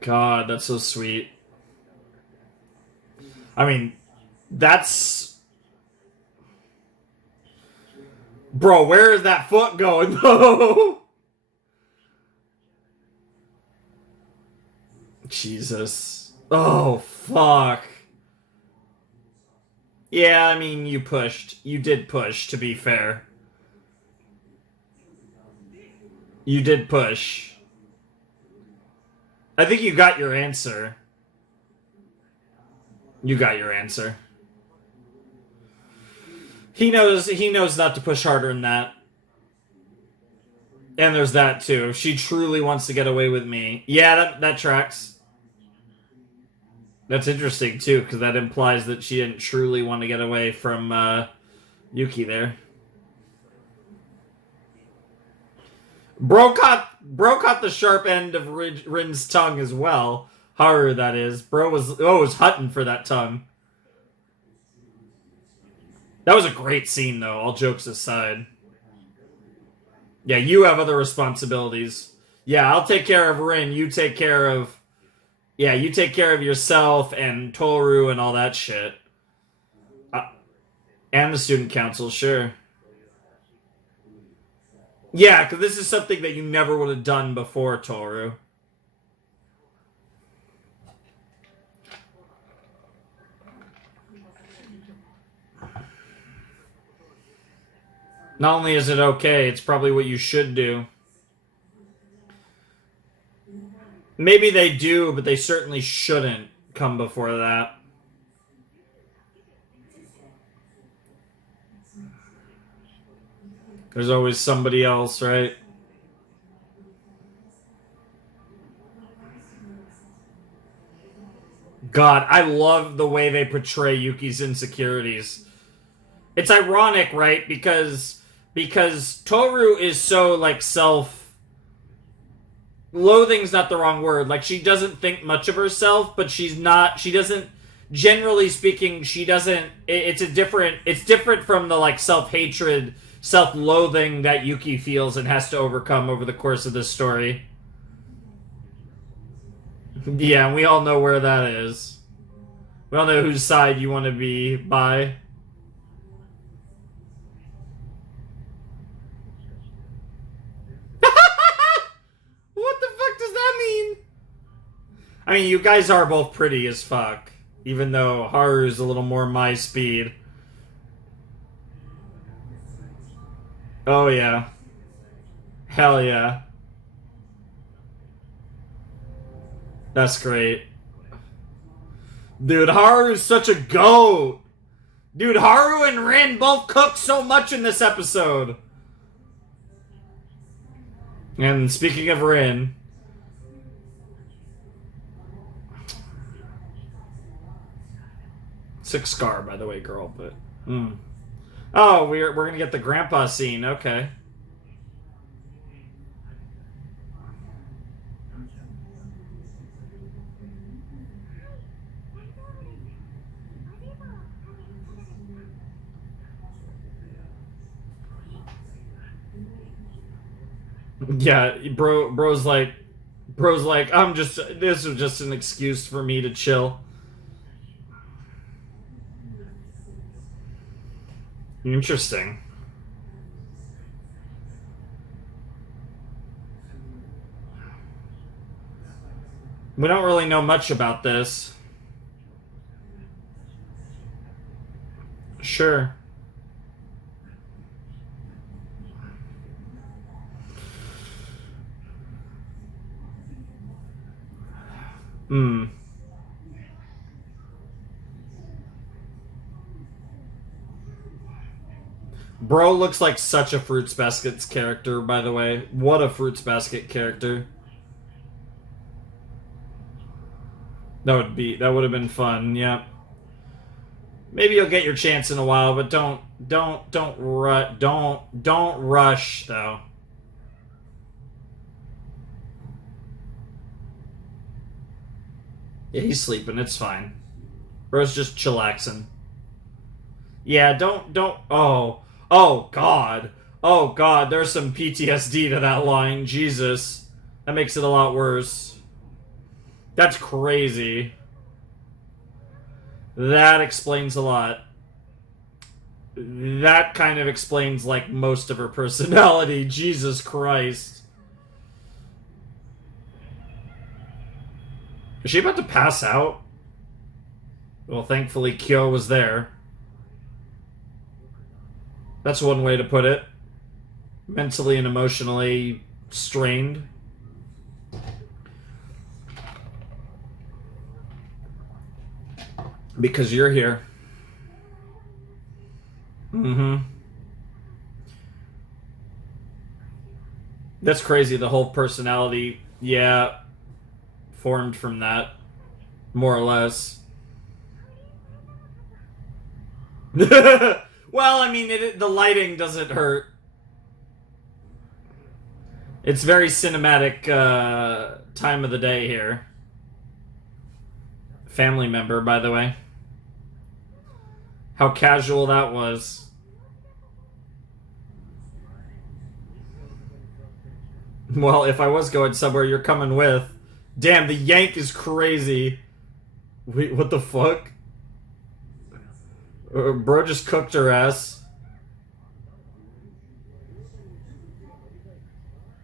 God, that's so sweet. I mean, that's... Bro, where is that foot going, though? Jesus. Oh, fuck. Yeah, I mean, you pushed. You did push, to be fair. You did push. I think you got your answer. You got your answer. He knows not to push harder than that. And there's that too. If she truly wants to get away with me. Yeah, that tracks. That's interesting too, because that implies that she didn't truly want to get away from Yuki there. Bro caught the sharp end of Rin's tongue as well. Haru, that is. Bro was hunting for that tongue. That was a great scene, though, all jokes aside. Yeah, you have other responsibilities. Yeah, I'll take care of Rin, you take care of... Yeah, you take care of yourself and Toru and all that shit. And the student council, sure. Yeah, because this is something that you never would have done before, Toru. Not only is it okay, it's probably what you should do. Maybe they do, but they certainly shouldn't come before that. There's always somebody else, right? God, I love the way they portray Yuki's insecurities. It's ironic, right? Because Toru is so, like, loathing's not the wrong word. Like, she doesn't think much of herself, but she doesn't, generally speaking, it's different from the, like, self-hatred, self-loathing that Yuki feels and has to overcome over the course of this story. Yeah, we all know where that is. We all know whose side you want to be by. What the fuck does that mean? I mean, you guys are both pretty as fuck. Even though Haru's a little more my speed. Oh, yeah. Hell yeah. That's great. Dude, Haru's such a goat. Dude, Haru and Ren both cook so much in this episode. And speaking of Ren... Sick scar, by the way, girl, but... Oh, we're gonna get the grandpa scene, okay. Yeah, bro's like, this was just an excuse for me to chill. Interesting. We don't really know much about this. Sure. Bro looks like such a Fruits Basket's character, by the way. What a Fruits Basket character. That would have been fun, yeah. Maybe you'll get your chance in a while, but don't rush, though. Yeah, he's sleeping, it's fine. Bro's just chillaxing. Yeah, don't, oh, God. Oh, God, there's some PTSD to that line. Jesus. That makes it a lot worse. That's crazy. That explains a lot. That kind of explains, like, most of her personality. Jesus Christ. Is she about to pass out? Well, thankfully, Kyo was there. That's one way to put it. Mentally and emotionally strained. Because you're here. Mm-hmm. That's crazy. The whole personality, yeah, formed from that, more or less. Well, I mean, the lighting doesn't hurt. It's very cinematic time of the day here. Family member, by the way. How casual that was. Well, if I was going somewhere, you're coming with. Damn, the yank is crazy. Wait, what the fuck? Bro just cooked her ass.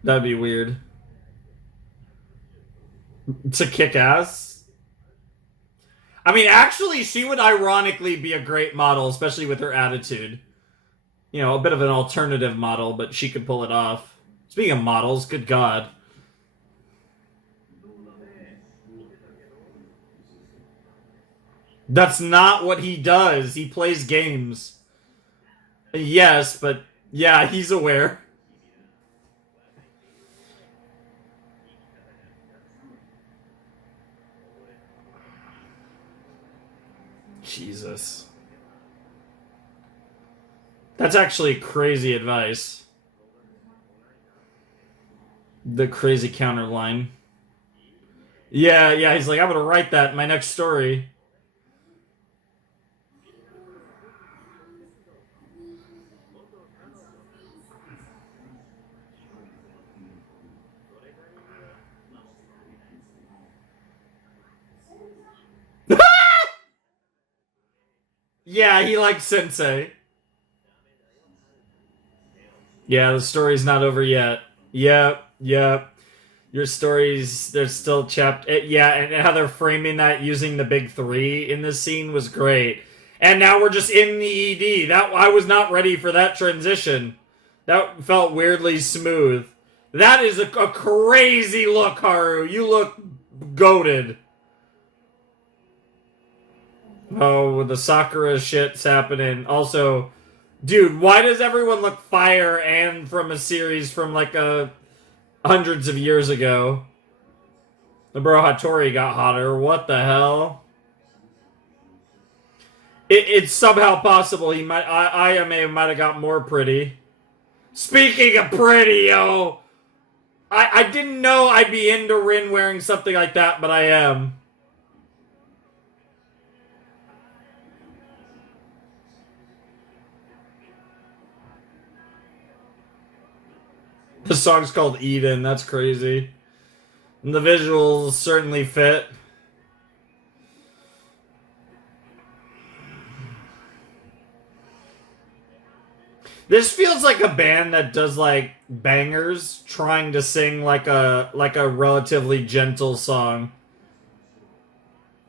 That'd be weird. To kick ass? I mean, actually, she would ironically be a great model, especially with her attitude. You know, a bit of an alternative model, but she could pull it off. Speaking of models, good God. That's not what he does. He plays games. Yes, but yeah, he's aware. Jesus. That's actually crazy advice. The crazy counter line. Yeah, he's like, I'm gonna write that in my next story. Yeah, he likes Sensei. Yeah, the story's not over yet. Yep. Your stories, there's still yeah, and how they're framing that using the big three in this scene was great. And now we're just in the ED. That I was not ready for that transition. That felt weirdly smooth. That is a crazy look, Haru. You look goated. Oh, the Sakura shit's happening. Also, dude, why does everyone look fire and from a series from like hundreds of years ago? The bro Hattori got hotter. What the hell? It's somehow possible he might. I might have got more pretty. Speaking of pretty, yo, I didn't know I'd be into Rin wearing something like that, but I am. The song's called Eden. That's crazy. And the visuals certainly fit. This feels like a band that does like bangers trying to sing like a relatively gentle song.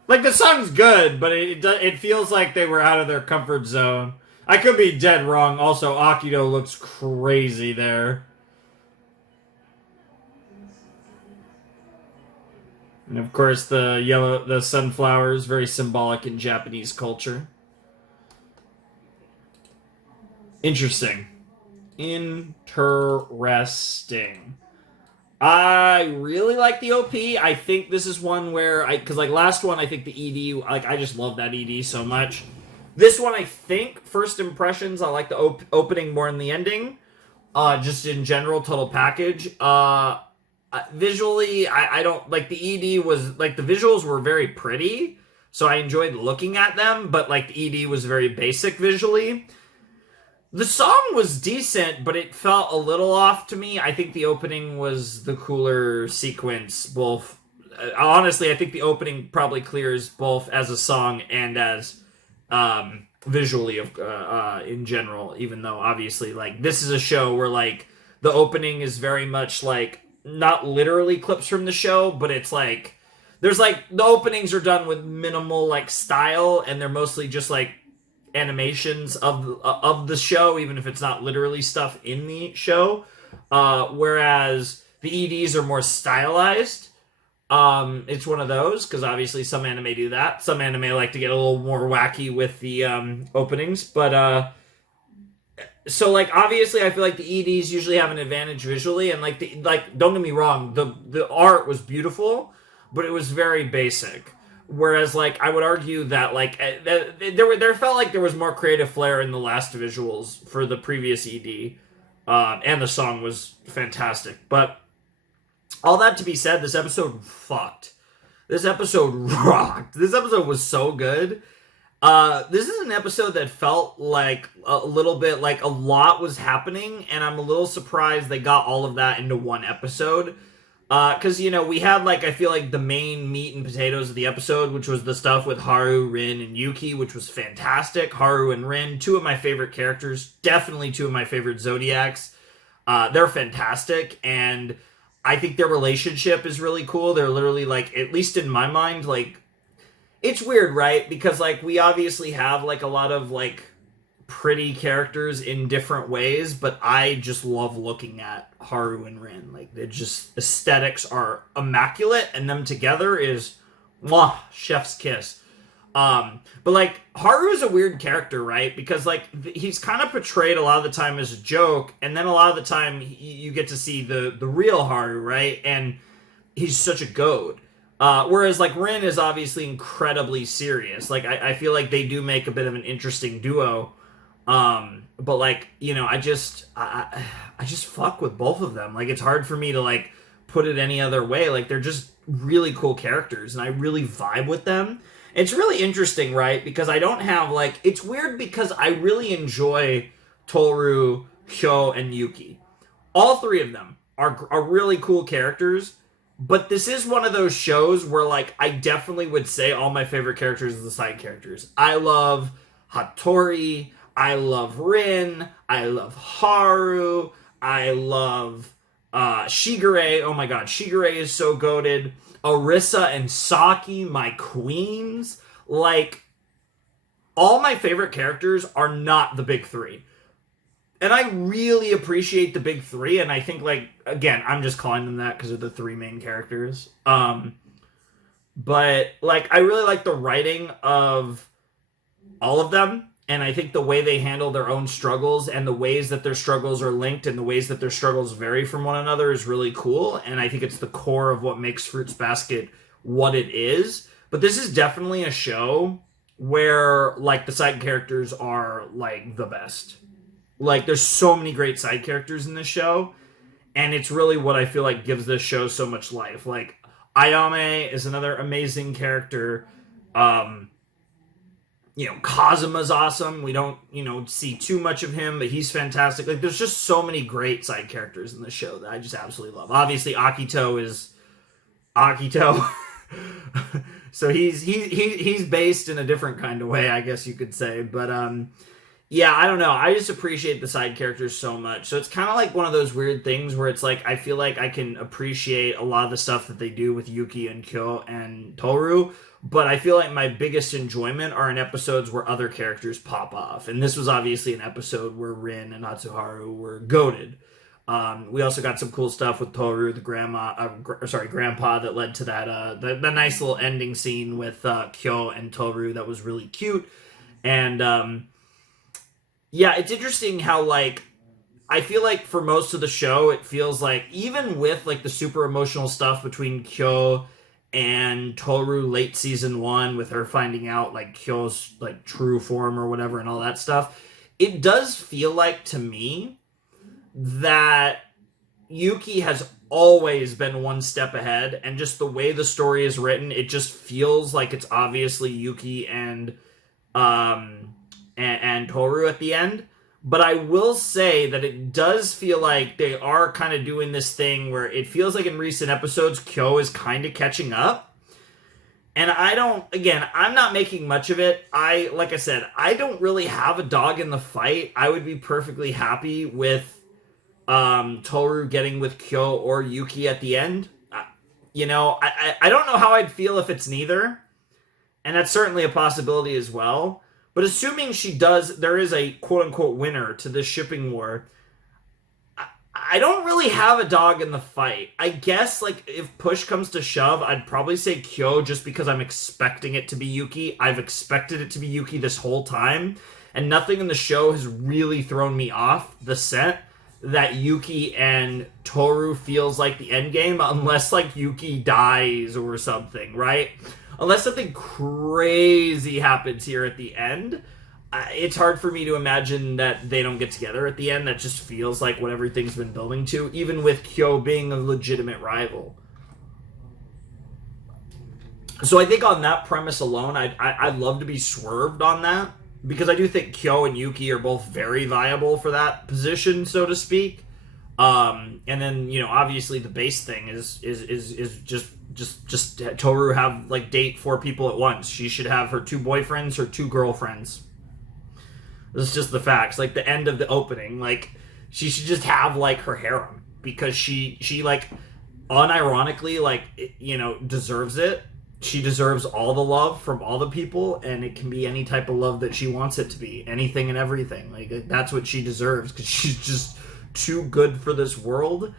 Like the song's good, but it feels like they were out of their comfort zone. I could be dead wrong. Also, Akito looks crazy there. And of course, the sunflowers, very symbolic in Japanese culture. Interesting. I really like the OP. I think this is one where because like last one, I think the ED, like I just love that ED so much. This one, I think first impressions, I like the opening more than the ending. Just in general, total package. Visually, I don't like the ED was like the visuals were very pretty, so I enjoyed looking at them. But like the ED was very basic visually. The song was decent, but it felt a little off to me. I think the opening was the cooler sequence. Both, honestly, I think the opening probably clears both as a song and as visually of in general, even though obviously like this is a show where like the opening is very much like not literally clips from the show, but it's like there's like the openings are done with minimal like style, and they're mostly just like animations of the show, even if it's not literally stuff in the show. Whereas the EDs are more stylized. It's one of those because obviously some anime do that. Some anime like to get a little more wacky with the openings, but so like obviously I feel like the EDs usually have an advantage visually, and like don't get me wrong, the art was beautiful, but it was very basic. Whereas like I would argue that like there felt like there was more creative flair in the last visuals for the previous ED, and the song was fantastic. But all that to be said, this episode fucked. This episode rocked. This episode was so good. This is an episode that felt like a little bit like a lot was happening, and I'm a little surprised they got all of that into one episode. Because, you know, we had, like, I feel like the main meat and potatoes of the episode, which was the stuff with Haru, Ren, and Yuki, which was fantastic. Haru and Ren, two of my favorite characters, definitely two of my favorite Zodiacs. They're fantastic, and I think their relationship is really cool. They're literally, like, at least in my mind, like, it's weird, right? Because, like, we obviously have, like, a lot of, like, pretty characters in different ways, but I just love looking at Haru and Ren. Like, they just, aesthetics are immaculate, and them together is, mwah, chef's kiss. But, like, Haru is a weird character, right? Because, like, he's kind of portrayed a lot of the time as a joke, and then a lot of the time you get to see the real Haru, right? And he's such a goad. Whereas, like, Ren is obviously incredibly serious. Like, I feel like they do make a bit of an interesting duo. But like, you know, I just fuck with both of them. Like, it's hard for me to like put it any other way. Like, they're just really cool characters, and I really vibe with them. It's really interesting, right? Because I don't have like, it's weird because I really enjoy Toru, Hyo, and Yuki. All three of them are really cool characters. But this is one of those shows where like I definitely would say all my favorite characters are the side characters. I love Hattori. I love Rin. I love Haru. I love Shigure. Oh my god, Shigure is so goated. Arisa and Saki, my queens. Like, all my favorite characters are not the big three. And I really appreciate the big three, and I think, like, again, I'm just calling them that because they're the three main characters. But, like, I really like the writing of all of them. And I think the way they handle their own struggles and the ways that their struggles are linked and the ways that their struggles vary from one another is really cool. And I think it's the core of what makes Fruits Basket what it is. But this is definitely a show where, like, the side characters are, like, the best. Like, there's so many great side characters in this show. And it's really what I feel like gives this show so much life. Like, Ayame is another amazing character. You know, Kazuma's awesome. We don't, you know, see too much of him, but he's fantastic. Like, there's just so many great side characters in the show that I just absolutely love. Obviously, Akito is Akito. So he's based in a different kind of way, I guess you could say. But yeah, I don't know. I just appreciate the side characters so much. So it's kind of like one of those weird things where it's like I feel like I can appreciate a lot of the stuff that they do with Yuki and Kyo and Toru. But I feel like my biggest enjoyment are in episodes where other characters pop off. And this was obviously an episode where Rin and Natsuharu were goated. We also got some cool stuff with Toru, the grandpa that led to that, the nice little ending scene with Kyo and Toru that was really cute. And yeah, it's interesting how, like, I feel like for most of the show, it feels like, even with, like, the super emotional stuff between Kyo and Toru late season 1 with her finding out like Kyo's like true form or whatever and all that stuff, it does feel like to me that Yuki has always been one step ahead, and just the way the story is written, it just feels like it's obviously Yuki and Toru at the end. But I will say that it does feel like they are kind of doing this thing where it feels like in recent episodes, Kyo is kind of catching up. And I'm not making much of it. Like I said, I don't really have a dog in the fight. I would be perfectly happy with Toru getting with Kyo or Yuki at the end. I don't know how I'd feel if it's neither. And that's certainly a possibility as well. But assuming there is a quote unquote winner to this shipping war, I don't really have a dog in the fight. I guess, like, if push comes to shove, I'd probably say Kyo just because I'm expecting it to be Yuki. I've expected it to be Yuki this whole time, and nothing in the show has really thrown me off the scent that Yuki and Toru feels like the end game, unless, like, Yuki dies or something, right? Unless something crazy happens here at the end. It's hard for me to imagine that they don't get together at the end. That just feels like what everything's been building to, even with Kyo being a legitimate rival. So I think on that premise alone, I'd love to be swerved on that, because I do think Kyo and Yuki are both very viable for that position, so to speak. And then, obviously the base thing is just Toru have, like, date 4 people at once. She should have her 2 boyfriends, her 2 girlfriends. This is just the facts. Like, the end of the opening, like, she should just have, like, her harem, because she like, unironically, like, deserves it. She deserves all the love from all the people, and it can be any type of love that she wants it to be. Anything and everything. Like, that's what she deserves, because she's just too good for this world.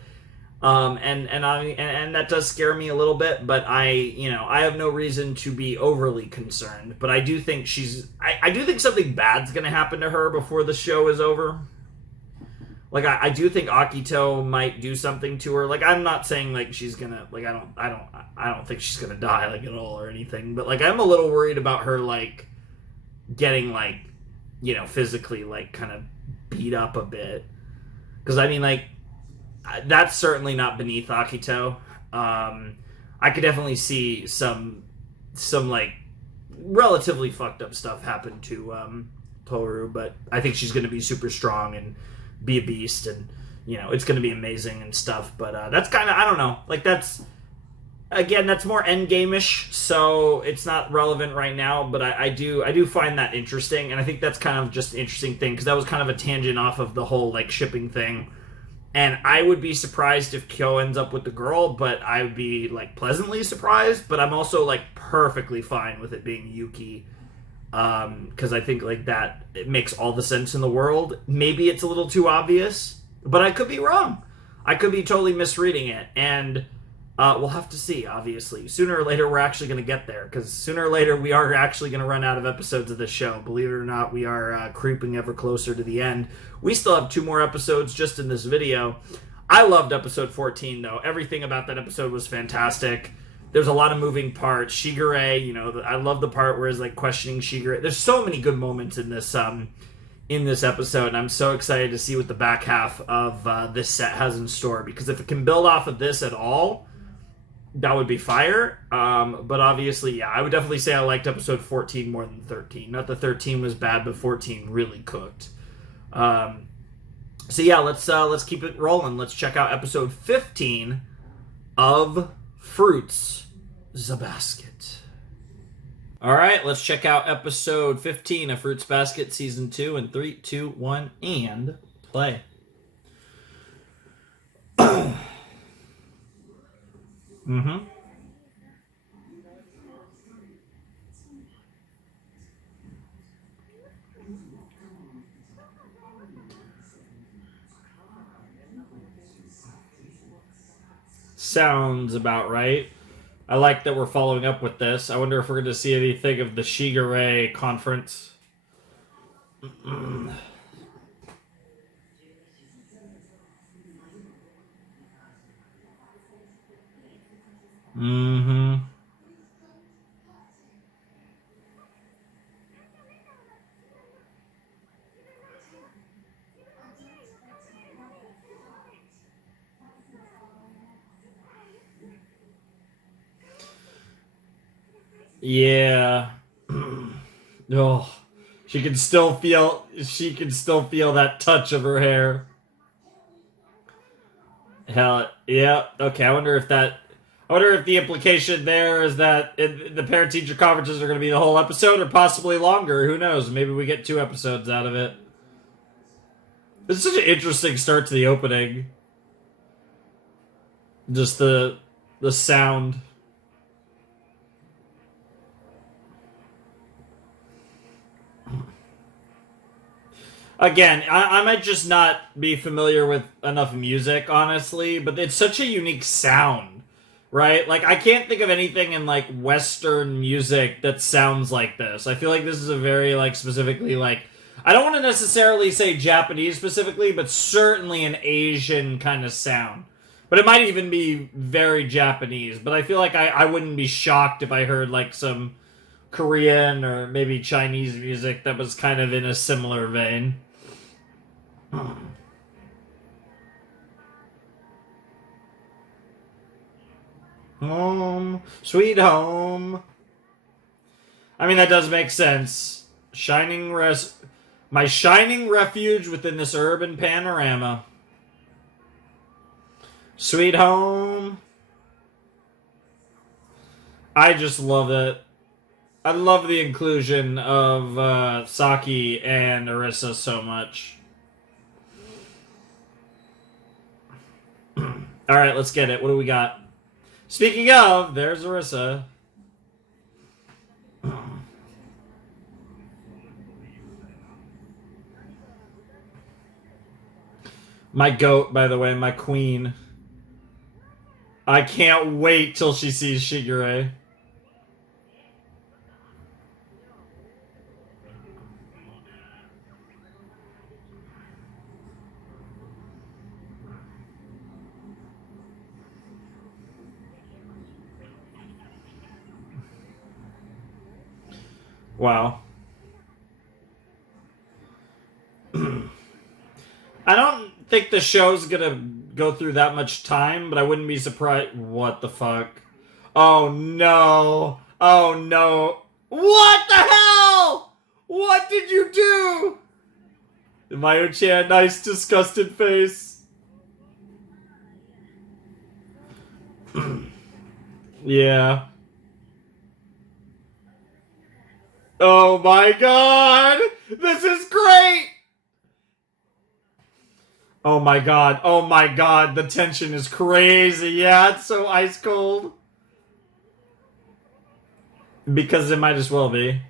And that does scare me a little bit, but I have no reason to be overly concerned. But I do think I do think something bad's gonna happen to her before the show is over. Like, I do think Akito might do something to her. Like, I'm not saying, like, she's gonna, like, I don't think she's gonna die, like, at all or anything. But, like, I'm a little worried about her, like, getting, like, physically, like, kind of beat up a bit. Because, I mean, like, that's certainly not beneath Akito. I could definitely see some like relatively fucked up stuff happen to Toru, but I think she's going to be super strong and be a beast, and it's going to be amazing and stuff. But that's kind of, I don't know, like, that's more endgame-ish, so it's not relevant right now. But I do find that interesting, and I think that's kind of just an interesting thing, because that was kind of a tangent off of the whole, like, shipping thing. And I would be surprised if Kyo ends up with the girl, but I would be, like, pleasantly surprised. But I'm also, like, perfectly fine with it being Yuki, because I think, like, that it makes all the sense in the world. Maybe it's a little too obvious, but I could be wrong. I could be totally misreading it, and we'll have to see. Obviously, sooner or later we're actually going to get there, because sooner or later we are actually going to run out of episodes of this show. Believe it or not, we are creeping ever closer to the end. We still have 2 more episodes just in this video. I loved episode 14, though. Everything about that episode was fantastic. There's a lot of moving parts. Shigure, I love the part where he's, like, questioning Shigure. There's so many good moments in this episode, and I'm so excited to see what the back half of this set has in store, because if it can build off of this at all, that would be fire. But obviously, yeah, I would definitely say I liked episode 14 more than 13. Not that 13 was bad, but 14 really cooked. So yeah, let's keep it rolling. Let's check out episode 15 of Fruits the Basket. All right, let's check out episode 15 of Fruits Basket season 2 in 3, 2, 1, and play. Mm-hmm. Sounds about right. I like that we're following up with this. I wonder if we're going to see anything of the Shigure conference. Mm-hmm. Yeah. Oh, she can still feel that touch of her hair. Hell, yeah. Okay, I wonder if that I wonder if the implication there is that the parent-teacher conferences are going to be the whole episode or possibly longer. Who knows? Maybe we get 2 episodes out of it. This is such an interesting start to the opening. Just the sound. Again, I might just not be familiar with enough music, honestly, but it's such a unique sound, right? Like, I can't think of anything in, like, Western music that sounds like this. I feel like this is a very, like, specifically, like, I don't want to necessarily say Japanese specifically, but certainly an Asian kind of sound. But it might even be very Japanese, but I feel like I wouldn't be shocked if I heard, like, some Korean or maybe Chinese music that was kind of in a similar vein. Home, sweet home. I mean, that does make sense. My shining refuge within this urban panorama. Sweet home. I just love it. I love the inclusion of Saki and Arisa so much. Alright, let's get it. What do we got? Speaking of, there's Arisa. My goat, by the way, my queen. I can't wait till she sees Shigure. Wow. I don't think the show's gonna go through that much time, but I wouldn't be surprised. What the fuck? Oh no! Oh no! What the hell? What did you do? Mayu-chan, nice disgusted face. Yeah. Oh my god! This is great! Oh my god, oh my god, the tension is crazy. Yeah, it's so ice cold. Because it might as well be.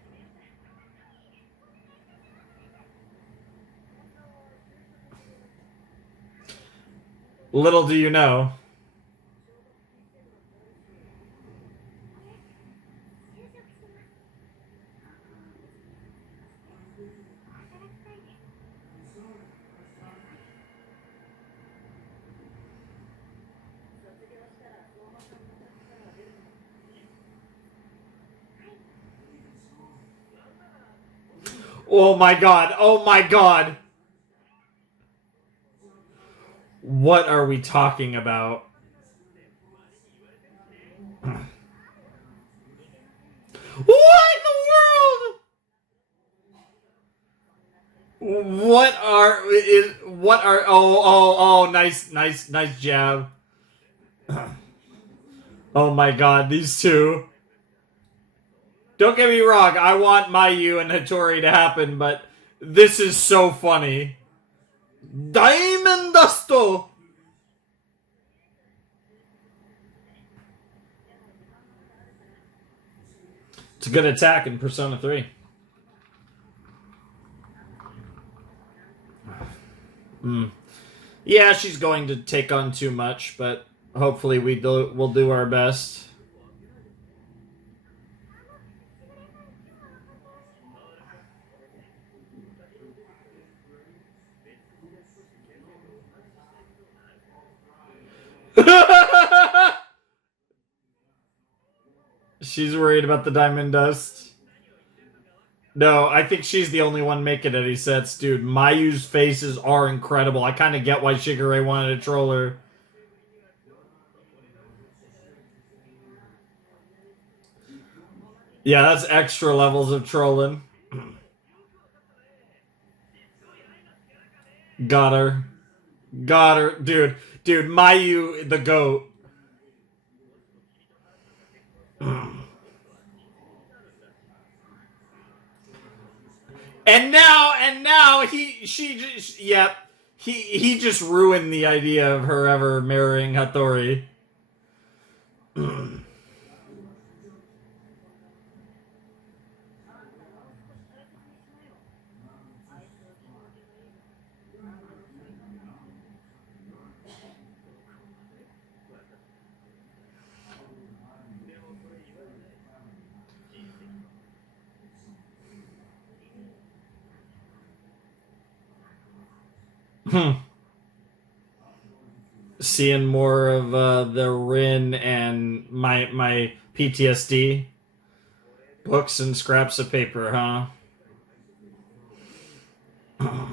Little do you know. Oh my god, oh my god. What are we talking about? What in the world? Oh, nice jab. Oh my god, these two. Don't get me wrong, I want Mayu and Hattori to happen, but this is so funny. Diamond Dusto! It's a good attack in Persona 3. Yeah, she's going to take on too much, but hopefully we'll do our best. She's worried about the diamond dust. No, I think she's the only one making any sense, dude. Mayu's faces are incredible. I kind of get why Shigure wanted to troll her. Yeah, that's extra levels of trolling. Got her. Got her. Dude, Mayu, the goat. And now yep. He just ruined the idea of her ever marrying Hattori. Seeing more of the Rin and my PTSD books and scraps of paper, huh?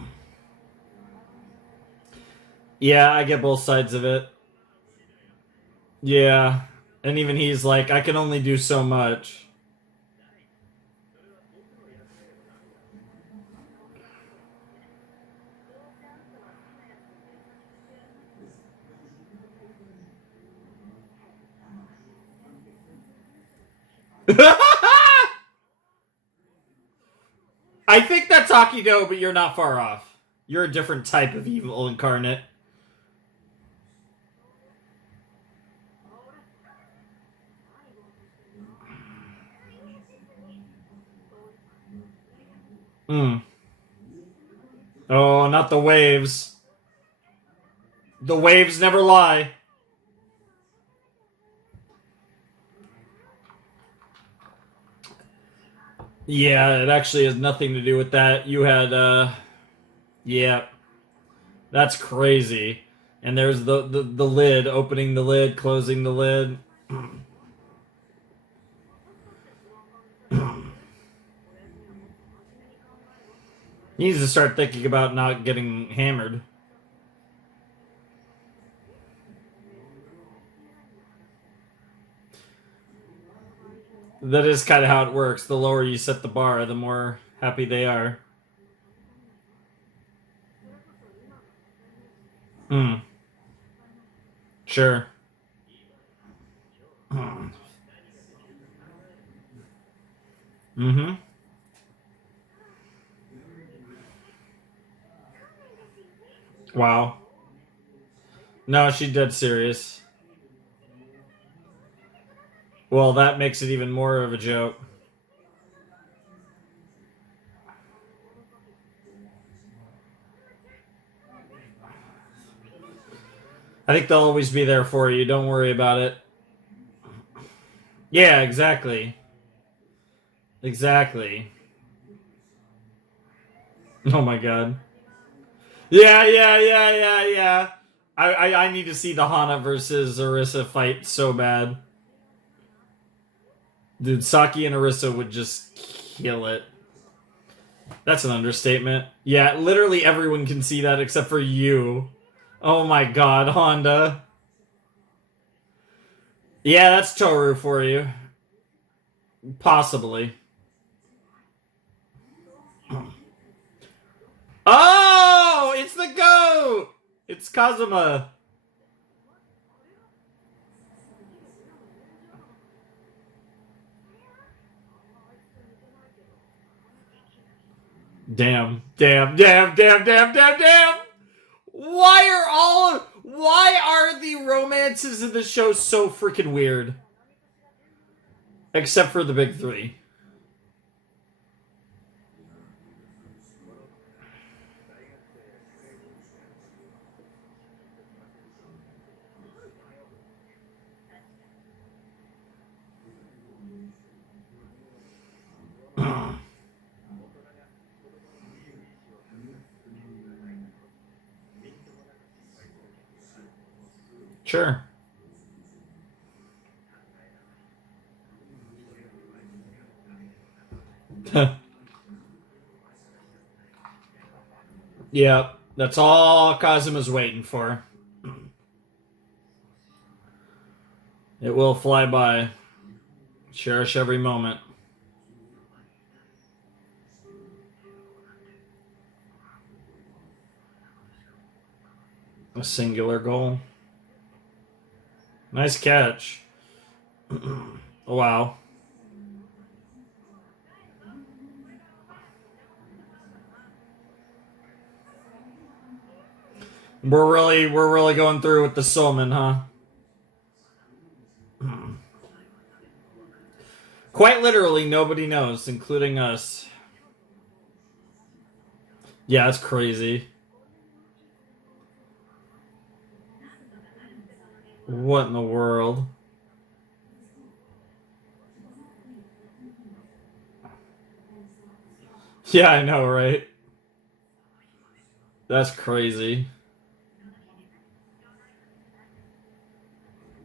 Yeah, I get both sides of it. Yeah. And even he's like, I can only do so much. I think that's Akido, but you're not far off. You're a different type of evil incarnate. Hmm. Oh, not the waves. The waves never lie. Yeah, it actually has nothing to do with that. You had, yeah, that's crazy. And there's the lid, opening the lid, closing the lid. He needs to start thinking about not getting hammered. That is kind of how it works. The lower you set the bar, the more happy they are. Hmm. Sure. Mm-hmm. Wow. No, she's dead serious. Well, that makes it even more of a joke. I think they'll always be there for you. Don't worry about it. Yeah, exactly. Exactly. Oh my god. Yeah. I need to see the Hana versus Arisa fight so bad. Dude, Saki and Arisa would just kill it. That's an understatement. Yeah, literally everyone can see that except for you. Oh my god, Honda. Yeah, that's Toru for you. Possibly. Oh, it's the goat! It's Kazuma. Damn. Why are the romances in the show so freaking weird? Except for the big three. Sure. Yeah, that's all Kazuma's waiting for. It will fly by. Cherish every moment. A singular goal. Nice catch. Wow. We're really going through with the Soulman, huh? Quite literally, nobody knows, including us. Yeah, it's crazy. What in the world? Yeah, I know, right? That's crazy.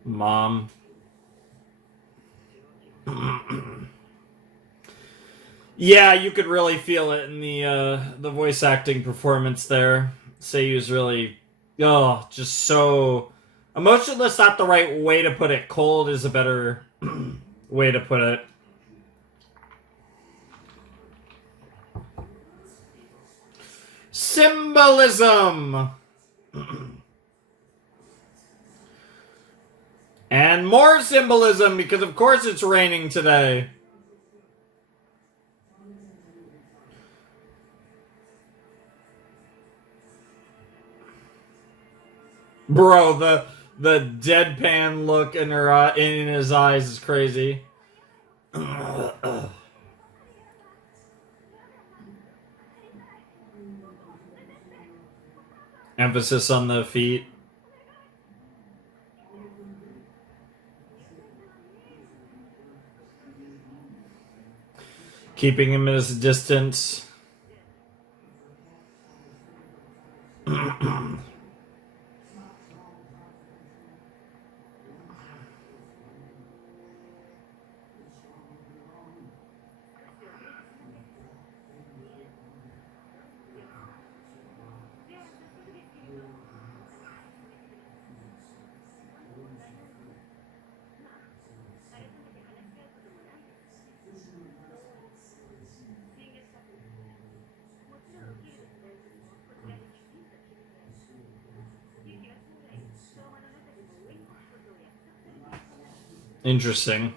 Mom. Yeah, you could really feel it in the voice acting performance there. Seiyu's really just so emotionless. Not the right way to put it. Cold is a better way to put it. Symbolism and more symbolism because of course it's raining today. Bro, the deadpan look in her in his eyes is crazy. Emphasis on the feet. Keeping him at his distance. Interesting.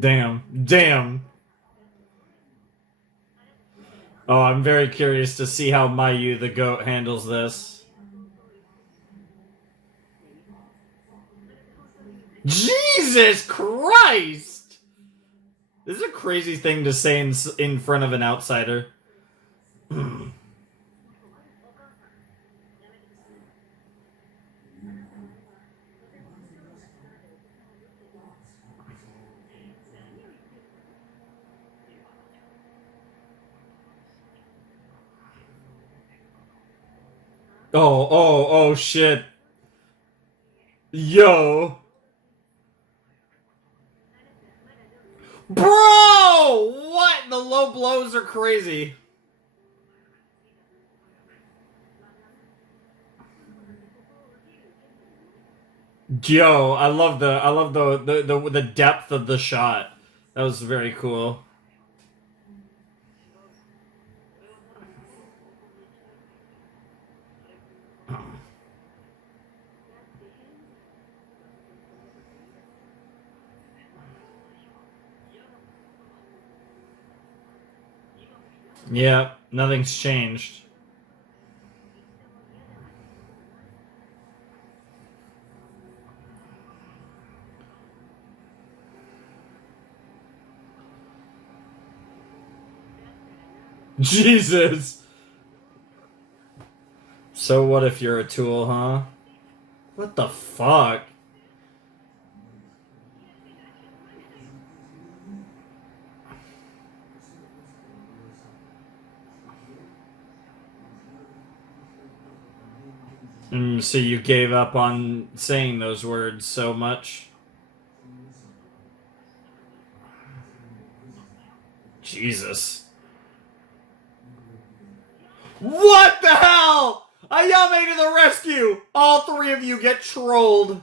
Damn. Oh, I'm very curious to see how Mayu the goat handles this. Jesus Christ! This is a crazy thing to say in front of an outsider. Oh, shit. Yo. Bro! What? The low blows are crazy. Yo, I love the depth of the shot. That was very cool. Yeah, nothing's changed. Jesus. So what if you're a tool, huh? What the fuck? So you gave up on saying those words so much? Jesus. What the hell? Ayame to the rescue! All three of you get trolled.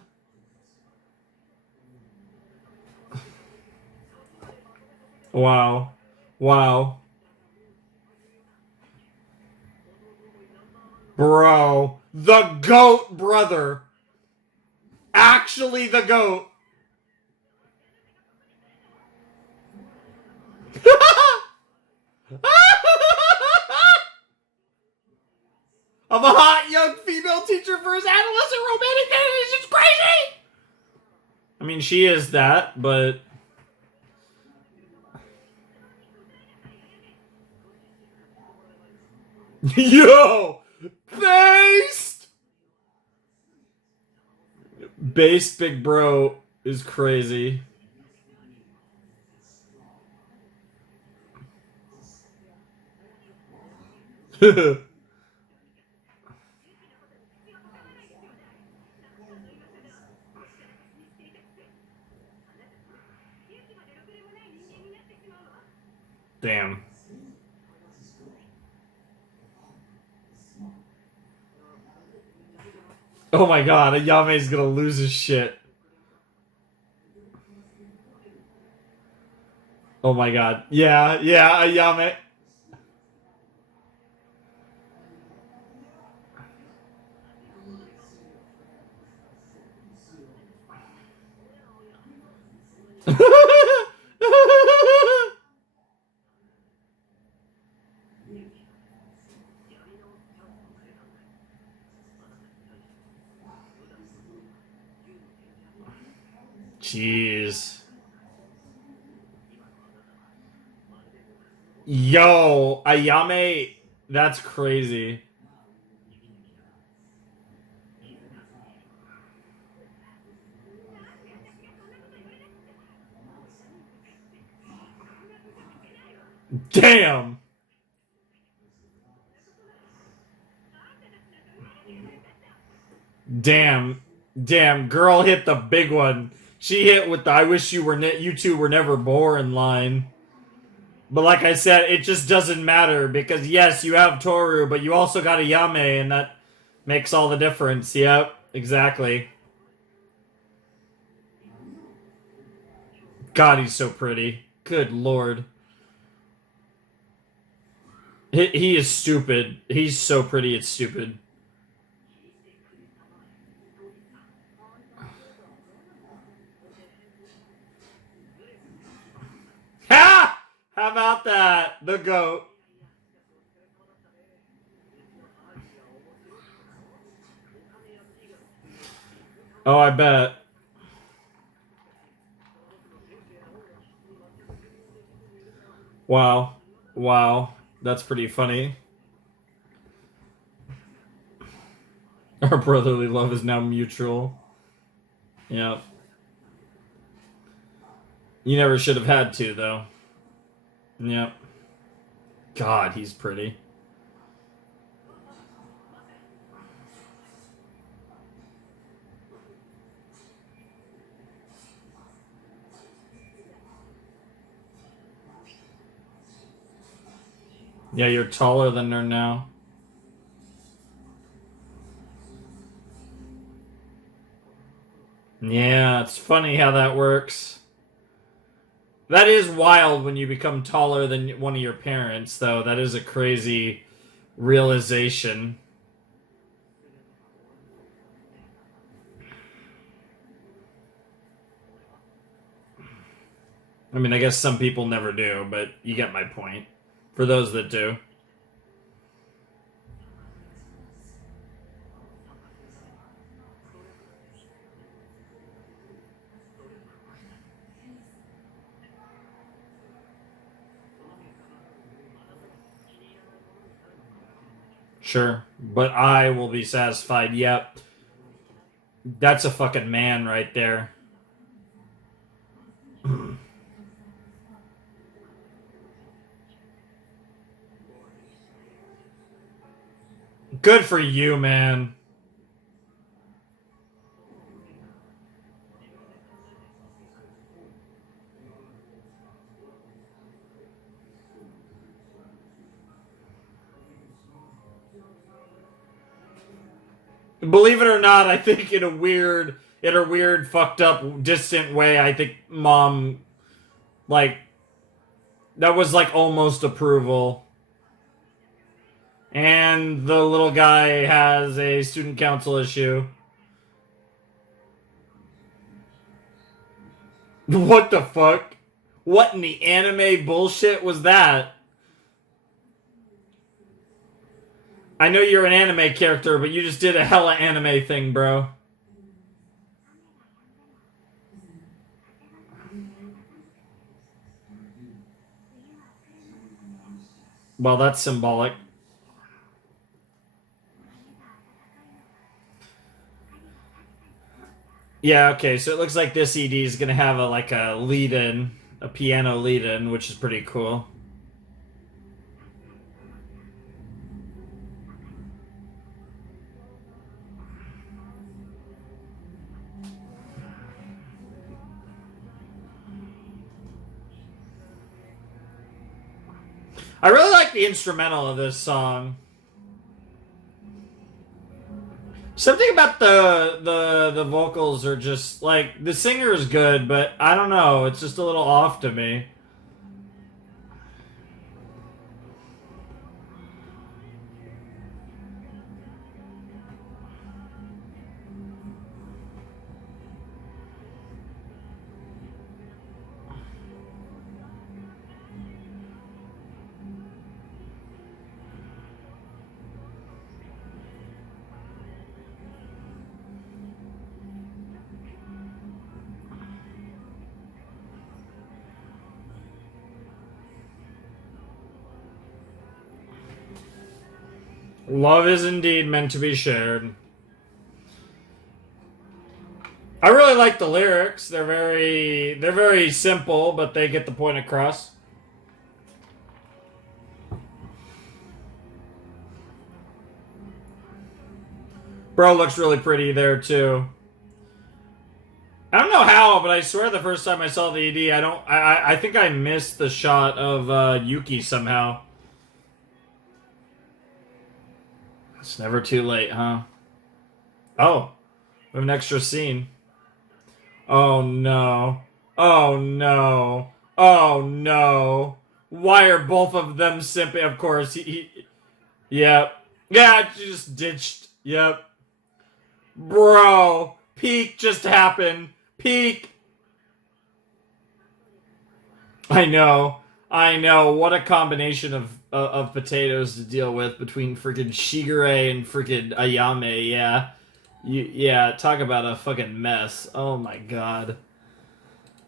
Wow. Wow. Bro. The GOAT brother. Actually the GOAT. of a hot young female teacher for his adolescent romantic date. It's just crazy. I mean, she is that, but yo, based big bro is crazy. Damn. Oh my god, Ayame's gonna lose his shit. Oh my god. Yeah, Ayame. Jeez. Yo, Ayame, that's crazy. Damn. Damn, girl hit the big one. She hit with the "I wish you two were never born" line. But like I said, it just doesn't matter because yes, you have Toru, but you also got Ayame, and that makes all the difference. Yep, exactly. God, he's so pretty. Good lord. He is stupid. He's so pretty, it's stupid. Ha! How about that? The GOAT. Oh, I bet. Wow. Wow. That's pretty funny. Our brotherly love is now mutual. Yep. You never should have had to, though. Yep. God, he's pretty. Yeah, you're taller than her now. Yeah, it's funny how that works. That is wild when you become taller than one of your parents, though. That is a crazy realization. I mean, I guess some people never do, but you get my point. For those that do. Sure. But I will be satisfied. Yep. That's a fucking man right there. Good for you, man. Believe it or not, I think in a weird, fucked up, distant way, I think mom, like, that was like almost approval. And the little guy has a student council issue. What the fuck? What in the anime bullshit was that? I know you're an anime character, but you just did a hella anime thing, bro. Well, that's symbolic. Yeah, okay, so it looks like this ED is gonna have a lead-in, a piano lead-in, which is pretty cool. I really like the instrumental of this song. Something about the vocals are just like the singer is good, but I don't know, it's just a little off to me. Love is indeed meant to be shared. I really like the lyrics. They're very simple, but they get the point across. Bro looks really pretty there too. I don't know how, but I swear the first time I saw the ED, I think I missed the shot of Yuki somehow. It's never too late, huh? Oh, we have an extra scene. Oh no. Oh no. Oh no. Why are both of them simping? Of course, yep. Yeah, she just ditched. Yep. Bro, peak just happened. Peak. I know. I know. What a combination of potatoes to deal with between freaking Shigure and freaking Ayame. Yeah. Yeah, talk about a fucking mess. Oh my god.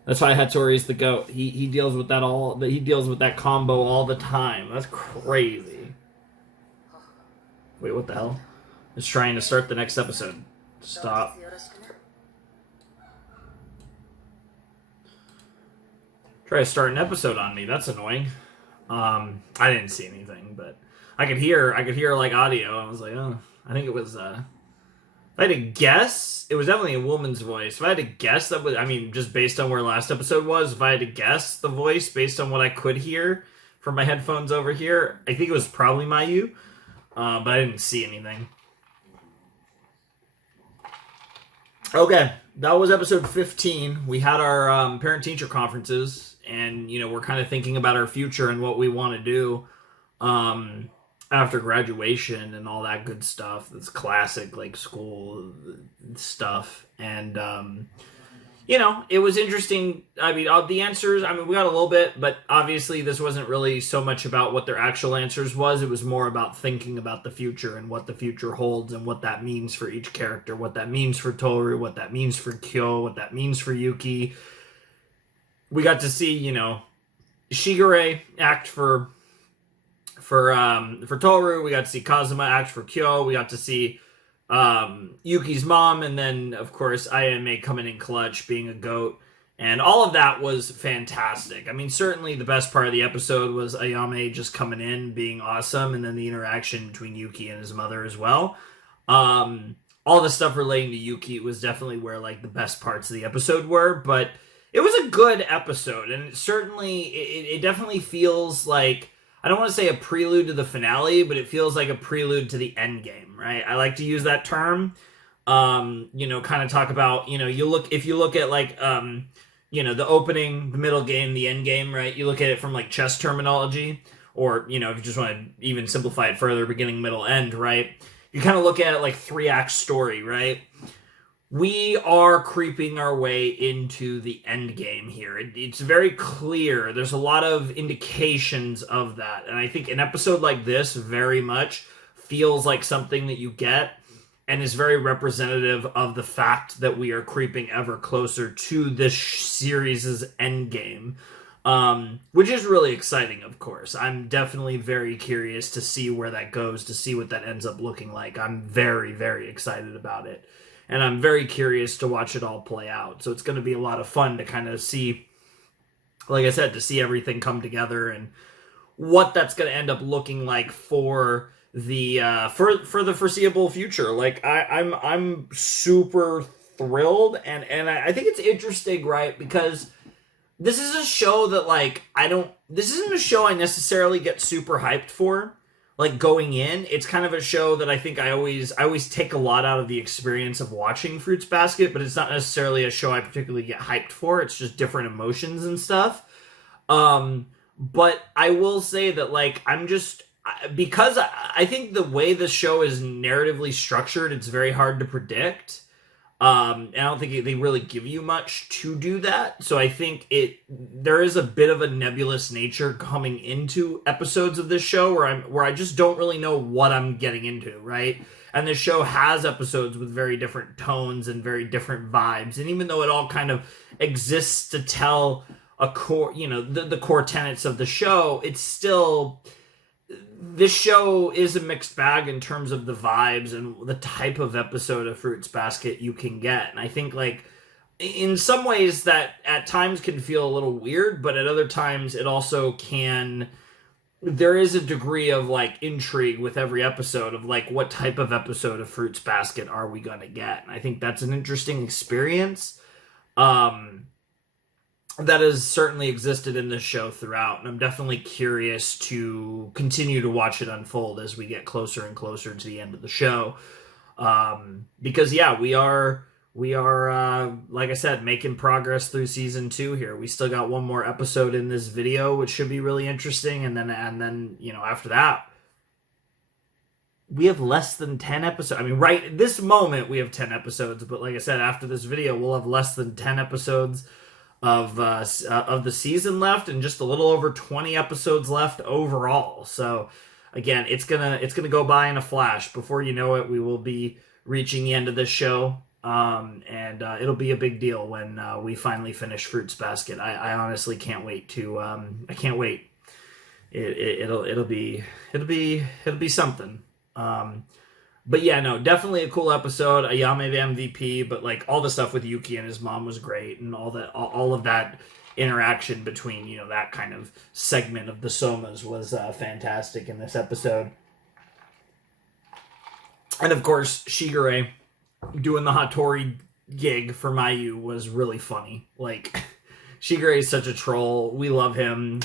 That's why Hattori's the GOAT. He deals with that all. He deals with that combo all the time. That's crazy. Wait, what the hell? It's trying to start the next episode. Stop. Try to start an episode on me. That's annoying. I didn't see anything, but I could hear like audio. I was like, oh, I think it was. If I had to guess, it was definitely a woman's voice. If I had to guess, that was, I mean, just based on where last episode was, if I had to guess the voice based on what I could hear from my headphones over here, I think it was probably Mayu, but I didn't see anything. Okay, that was episode 15. We had our parent-teacher conferences, and, you know, we're kind of thinking about our future and what we want to do after graduation and all that good stuff. That's classic, like, school stuff. And, you know, it was interesting. I mean, the answers, I mean, we got a little bit, but obviously this wasn't really so much about what their actual answers was. It was more about thinking about the future and what the future holds and what that means for each character, what that means for Toru, what that means for Kyo, what that means for Yuki. We got to see, you know, Shigure act for Toru. We got to see Kazuma act for Kyo. We got to see Yuki's mom, and then of course Ayame coming in clutch, being a GOAT, and all of that was fantastic. I mean, certainly the best part of the episode was Ayame just coming in, being awesome, and then the interaction between Yuki and his mother as well. All the stuff relating to Yuki was definitely where like the best parts of the episode were, but it was a good episode, and it definitely feels like, I don't want to say a prelude to the finale, but it feels like a prelude to the end game, right? I like to use that term. You know, kind of talk about, you know, if you look at like, you know, the opening, the middle game, the end game, right? You look at it from like chess terminology, or, you know, if you just want to even simplify it further, beginning, middle, end, right? You kind of look at it like 3-act story, right? We are creeping our way into the end game here. It's very clear. There's a lot of indications of that. And I think an episode like this very much feels like something that you get and is very representative of the fact that we are creeping ever closer to this series' endgame, which is really exciting, of course. I'm definitely very curious to see where that goes, to see what that ends up looking like. I'm very, very excited about it. And I'm very curious to watch it all play out. So it's going to be a lot of fun to kind of see, like I said, to see everything come together and what that's going to end up looking like for the for the foreseeable future. Like I'm super thrilled, and I think it's interesting, right? Because this is a show that, like, this isn't a show I necessarily get super hyped for. Like, going in, it's kind of a show that I think I always take a lot out of the experience of watching Fruits Basket, but it's not necessarily a show I particularly get hyped for. It's just different emotions and stuff. But I will say that, like, because I think the way the show is narratively structured, it's very hard to predict. I don't think they really give you much to do that. So I think there is a bit of a nebulous nature coming into episodes of this show where I just don't really know what I'm getting into, right? And the show has episodes with very different tones and very different vibes. And even though it all kind of exists to tell a core, the core tenets of the show, it's still, this show is a mixed bag in terms of the vibes and the type of episode of Fruits Basket you can get. And I think, like, in some ways that at times can feel a little weird, but at other times it also can, there is a degree of, like, intrigue with every episode of, like, what type of episode of Fruits Basket are we going to get? And I think that's an interesting experience. That has certainly existed in this show throughout, and I'm definitely curious to continue to watch it unfold as we get closer and closer to the end of the show. Because yeah, we are like I said, making progress through season 2 here. We still got one more episode in this video, which should be really interesting, and then after that, we have less than 10 episodes. I mean, right at this moment we have 10 episodes, but like I said, after this video we'll have less than 10 episodes of the season left, and just a little over 20 episodes left overall. So again, it's gonna go by in a flash. Before you know it, we will be reaching the end of this show, and it'll be a big deal when we finally finish Fruits Basket. I honestly can't wait to. I can't wait. It'll be something. But yeah, no, definitely a cool episode. Ayame the MVP, but, like, all the stuff with Yuki and his mom was great, and all of that interaction between, that kind of segment of the Somas was fantastic in this episode. And of course, Shigure doing the Hattori gig for Mayu was really funny. Like, Shigure is such a troll. We love him.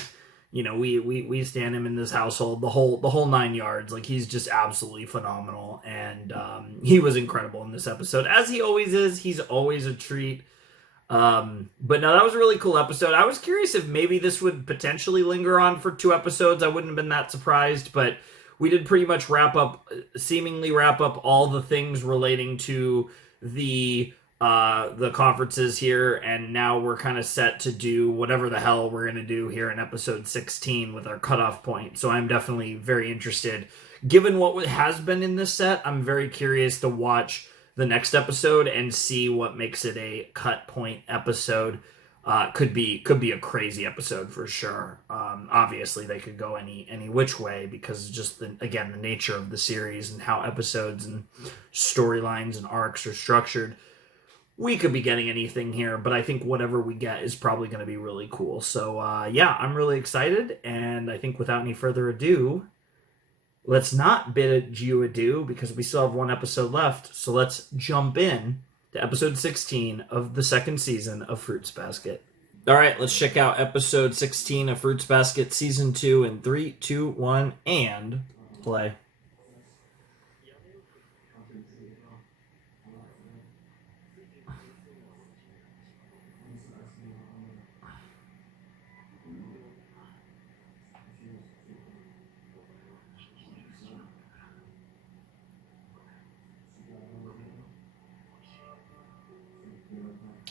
We stand him in this household, the whole 9 yards. Like, he's just absolutely phenomenal, and he was incredible in this episode, as he always is. He's always a treat. But no, that was a really cool episode. I was curious if maybe this would potentially linger on for 2 episodes. I wouldn't have been that surprised, but we did pretty much seemingly wrap up all the things relating to the conferences here, and now we're kind of set to do whatever the hell we're going to do here in episode 16 with our cutoff point. So I'm definitely very interested. Given what has been in this set, I'm very curious to watch the next episode and see what makes it a cut point episode. Could be a crazy episode for sure. Obviously they could go any which way, because just the nature of the series and how episodes and storylines and arcs are structured. We could be getting anything here, but I think whatever we get is probably going to be really cool. So, yeah, I'm really excited, and I think without any further ado, let's not bid you adieu, because we still have 1 episode left, so let's jump in to episode 16 of the 2nd season of Fruits Basket. All right, let's check out episode 16 of Fruits Basket Season 2 in 3, 2, 1, and play.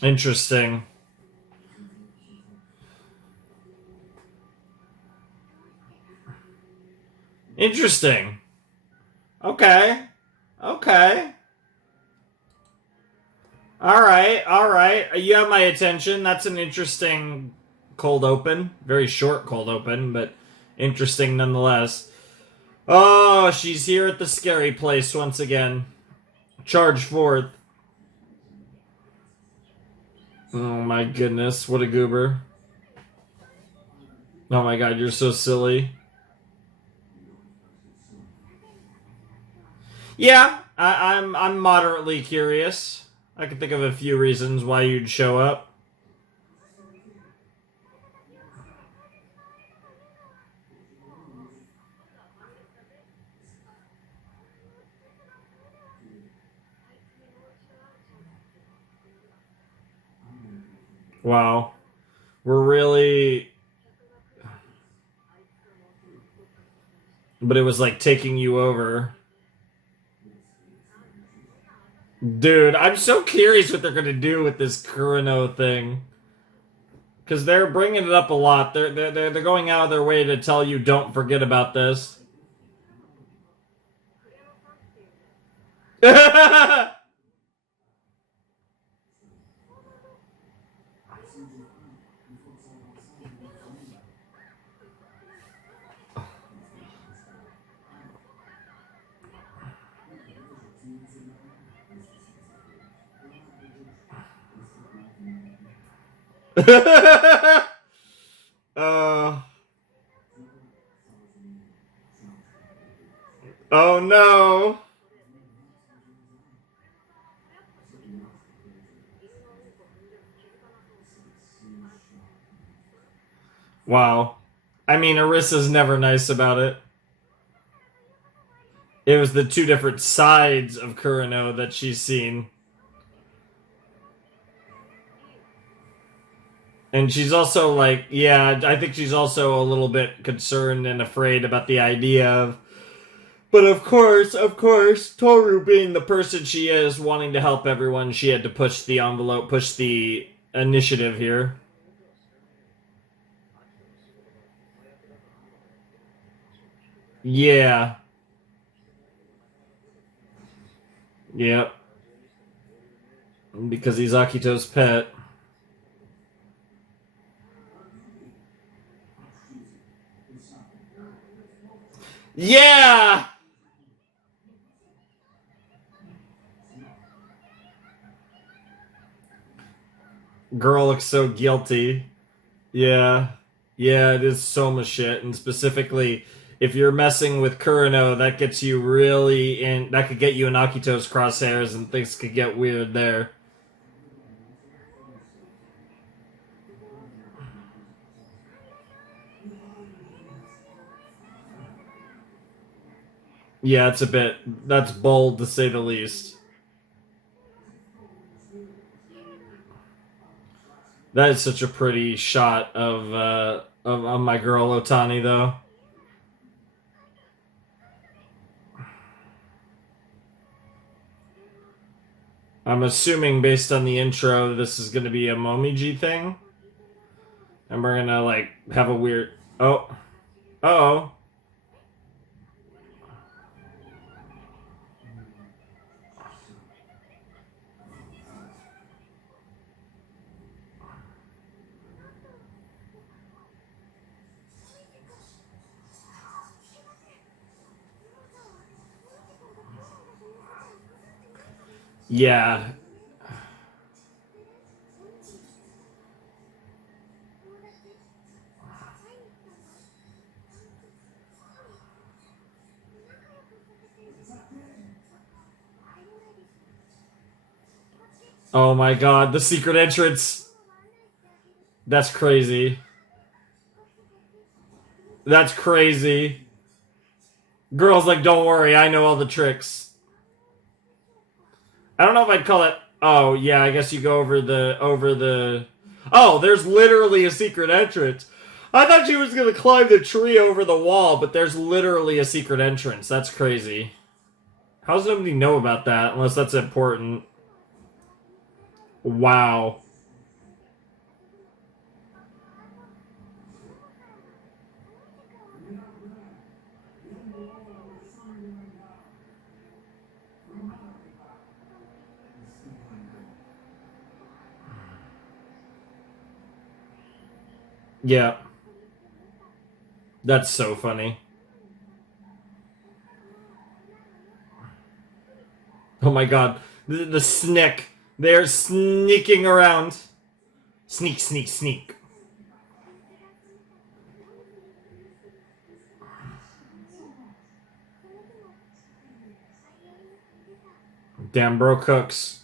Interesting. Okay. Okay. All right. You have my attention. That's an interesting cold open. Very short cold open, but interesting nonetheless. Oh, she's here at the scary place once again. Charge forth. Oh my goodness, what a goober. Oh my god, you're so silly. Yeah, I'm moderately curious. I can think of a few reasons why you'd show up. Wow. We're really, but it was like taking you over. Dude, I'm so curious what they're gonna do with this Kurano thing. Because they're bringing it up a lot. They're going out of their way to tell you don't forget about this. uh, oh no. Wow. I mean, Arissa's never nice about it. It was the two different sides of Kurano that she's seen. And she's also like, yeah, I think she's also a little bit concerned and afraid about the idea of. But of course, Toru being the person she is, wanting to help everyone, she had to push the envelope, push the initiative here. Yeah. Yep. Because he's Akito's pet. Yeah! Girl looks so guilty. Yeah. Yeah, it is so much shit. And specifically, if you're messing with Kurano, that gets you really in. That could get you in Akito's crosshairs, and things could get weird there. Yeah, it's a bit. That's bold to say the least. That is such a pretty shot of my girl Otani, though. I'm assuming based on the intro, this is going to be a Momiji thing, and we're gonna like have a weird. Oh, oh, yeah. Oh my god, the secret entrance. That's crazy. That's crazy. Girl's like, don't worry, I know all the tricks. I don't know if I'd call it. Oh yeah, I guess you go over the. Oh, there's literally a secret entrance. I thought she was gonna climb the tree over the wall, but there's literally a secret entrance. That's crazy. How does nobody know about that unless that's important? Wow. Yeah. That's so funny. Oh my god. The snick. They're sneaking around. Sneak, sneak, sneak. Damn, bro cooks.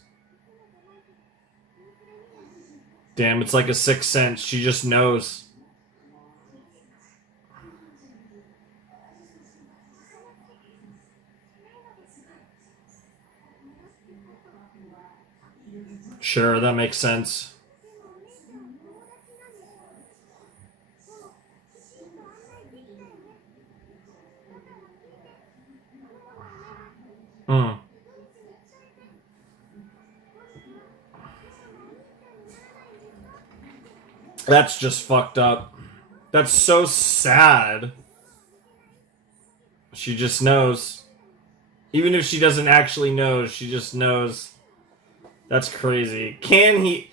Damn, it's like a sixth sense. She just knows. Sure, that makes sense. Hmm. That's just fucked up. That's so sad. She just knows. Even if she doesn't actually know, she just knows. That's crazy. Can he...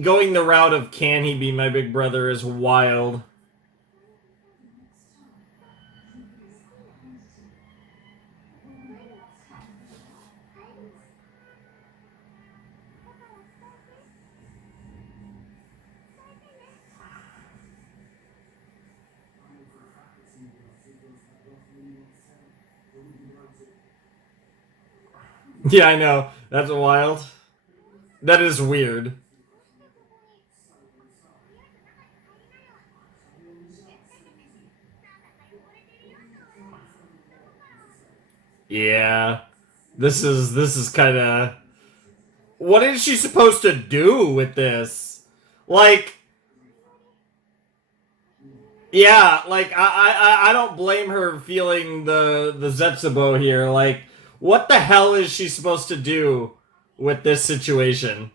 Going the route of can he be my big brother is wild. Yeah, I know. That's wild. That is weird. Yeah. This is kind of... What is she supposed to do with this? Like, yeah, like I don't blame her feeling the Zetsubo here. Like, what the hell is she supposed to do with this situation?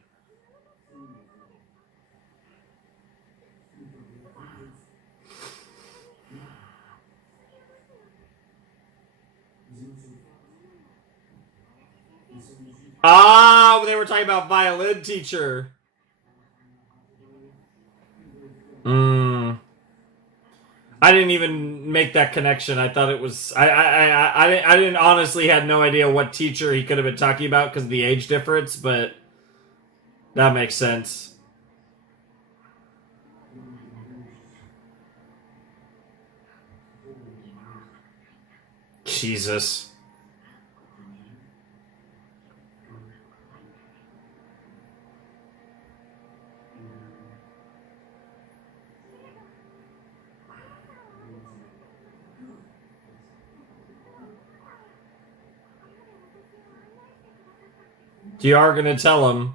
Ah, they were talking about violin teacher. Hmm. I didn't even make that connection. I thought it was I didn't honestly had no idea what teacher he could have been talking about because of the age difference, but that makes sense. Jesus. You are gonna tell him.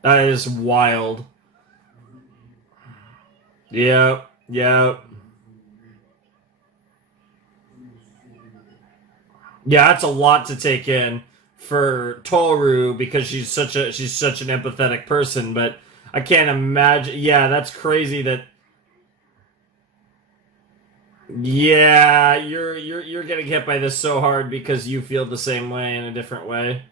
That is wild. Yep, yep. Yeah, that's a lot to take in for Toru because she's such an empathetic person, but I can't imagine. Yeah, that's crazy that yeah, you're getting hit by this so hard because you feel the same way in a different way.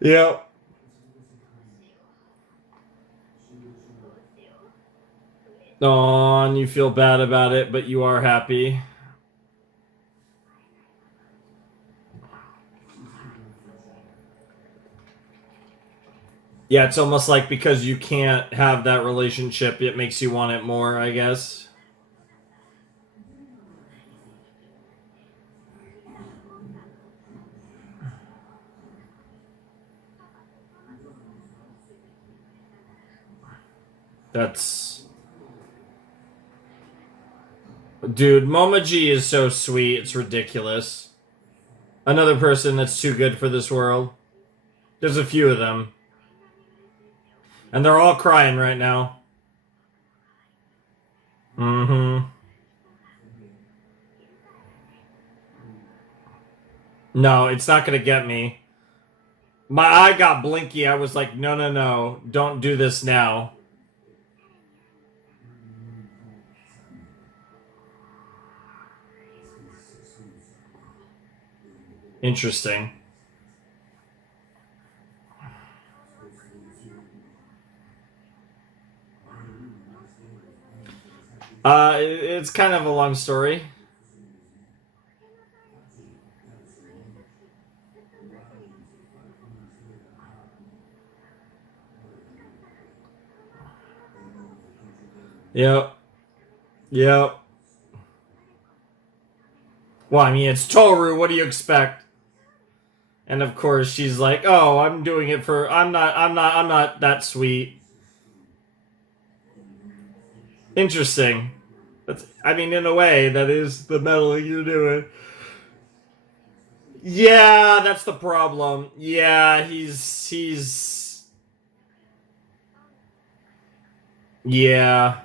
Yep. Oh, and you feel bad about it, but you are happy. Yeah, it's almost like because you can't have that relationship, it makes you want it more, I guess. That's dude, Momoji is so sweet, it's ridiculous. Another person that's too good for this world. There's a few of them. And they're all crying right now. Mm-hmm. No, it's not gonna get me. My eye got blinky. I was like, no, no, no. Don't do this now. Interesting. It's kind of a long story. Yep. Yep. Well, I mean, it's Toru. What do you expect? And of course, she's like, "Oh, I'm doing it for. I'm not that sweet." Interesting. That's. I mean, in a way, that is the meddling you're doing. Yeah, that's the problem. Yeah, he's. Yeah.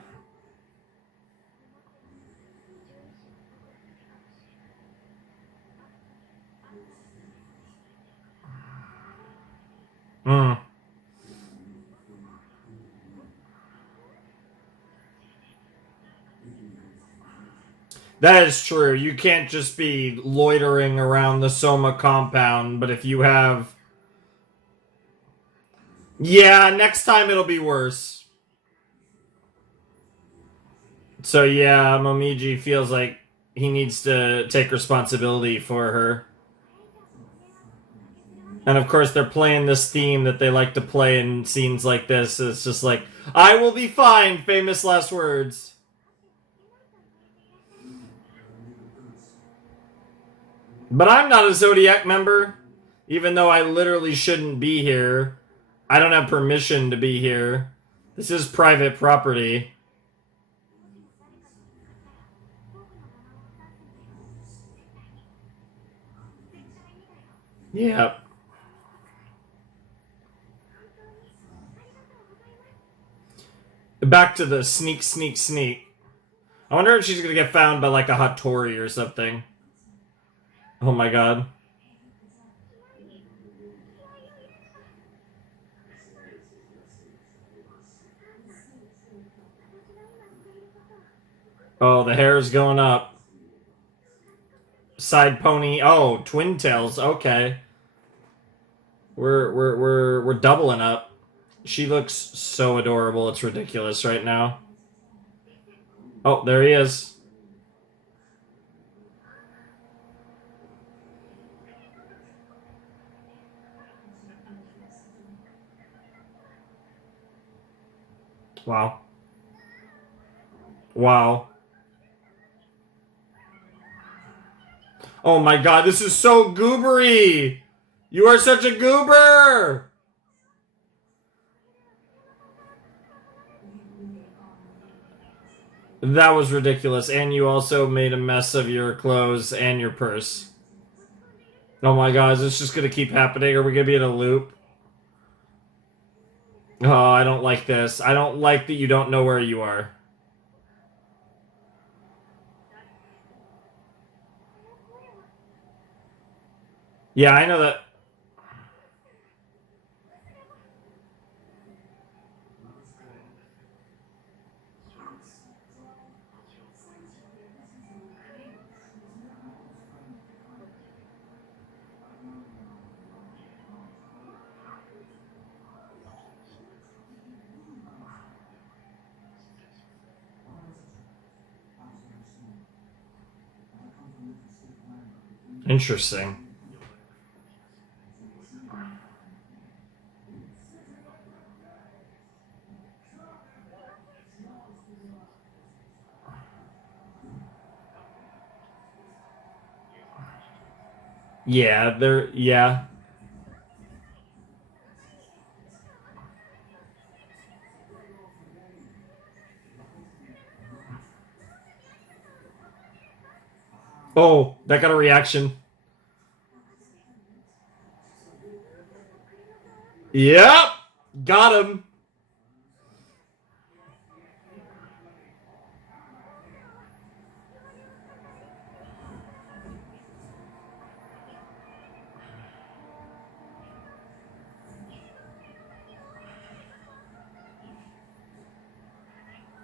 Hmm. That is true. You can't just be loitering around the Soma compound, but if you have. Yeah, next time it'll be worse. So yeah, Momiji feels like he needs to take responsibility for her. And of course, they're playing this theme that they like to play in scenes like this. It's just like, I will be fine, famous last words. But I'm not a Zodiac member, even though I literally shouldn't be here. I don't have permission to be here. This is private property. Yep. Back to the sneak, sneak, sneak. I wonder if she's gonna get found by like a Hattori or something. Oh my god. Oh, the hair's going up. Side pony. Oh, twin tails. Okay. We're doubling up. She looks so adorable. It's ridiculous right now. Oh, there he is. Wow. Wow. Oh my god, this is so goobery! You are such a goober! That was ridiculous. And you also made a mess of your clothes and your purse. Oh my god, is this just gonna keep happening? Are we gonna be in a loop? Oh, I don't like this. I don't like that you don't know where you are. Yeah, I know that. Interesting. Yeah, there. Yeah. Oh, that got a reaction. Yep! Got him.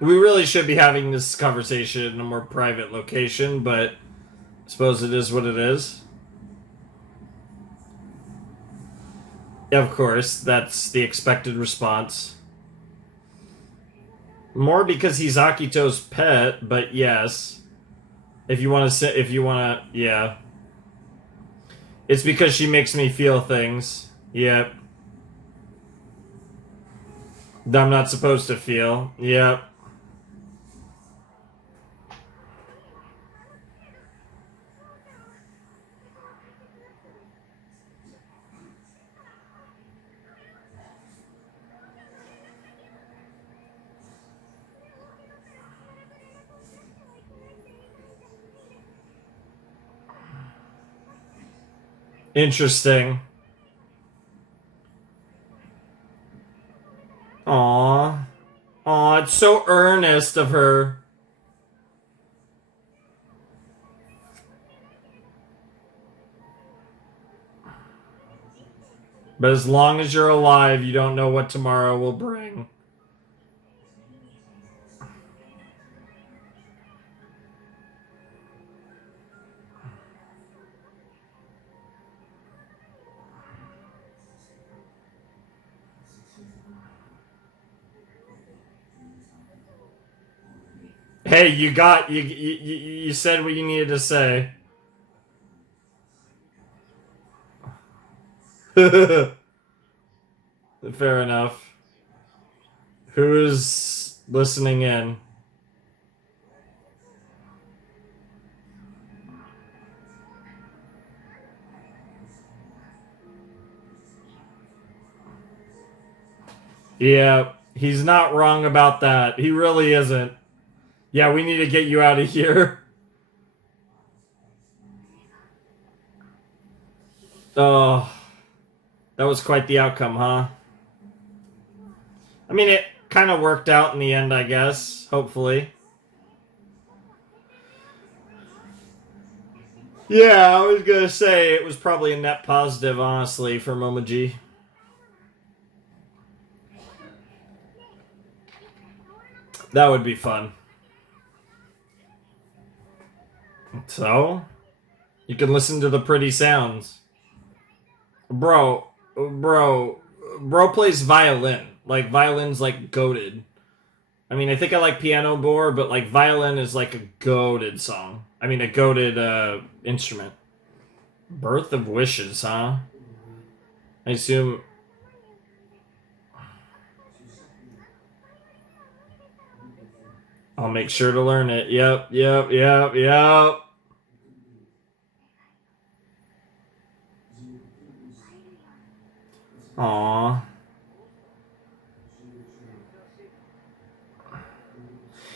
We really should be having this conversation in a more private location, but I suppose it is what it is. Of course, that's the expected response. More because he's Akito's pet, but yes. If you want to say, if you want to, yeah. It's because she makes me feel things. Yep. That I'm not supposed to feel. Yep. Interesting. Aw. Aw, it's so earnest of her. But as long as you're alive, you don't know what tomorrow will bring. Hey, you said what you needed to say. Fair enough. Who's listening in? Yeah, he's not wrong about that. He really isn't. Yeah, we need to get you out of here. Oh, that was quite the outcome, huh? I mean, it kind of worked out in the end, I guess. Hopefully. Yeah, I was gonna say it was probably a net positive, honestly, for Momoji. That would be fun. So, you can listen to the pretty sounds. Bro, bro plays violin. Like, violin's like goated. I mean, I think I like piano more, but like violin is like a goated song. I mean, a goated instrument. Birth of Wishes, huh? I assume. I'll make sure to learn it. Yep. Aw.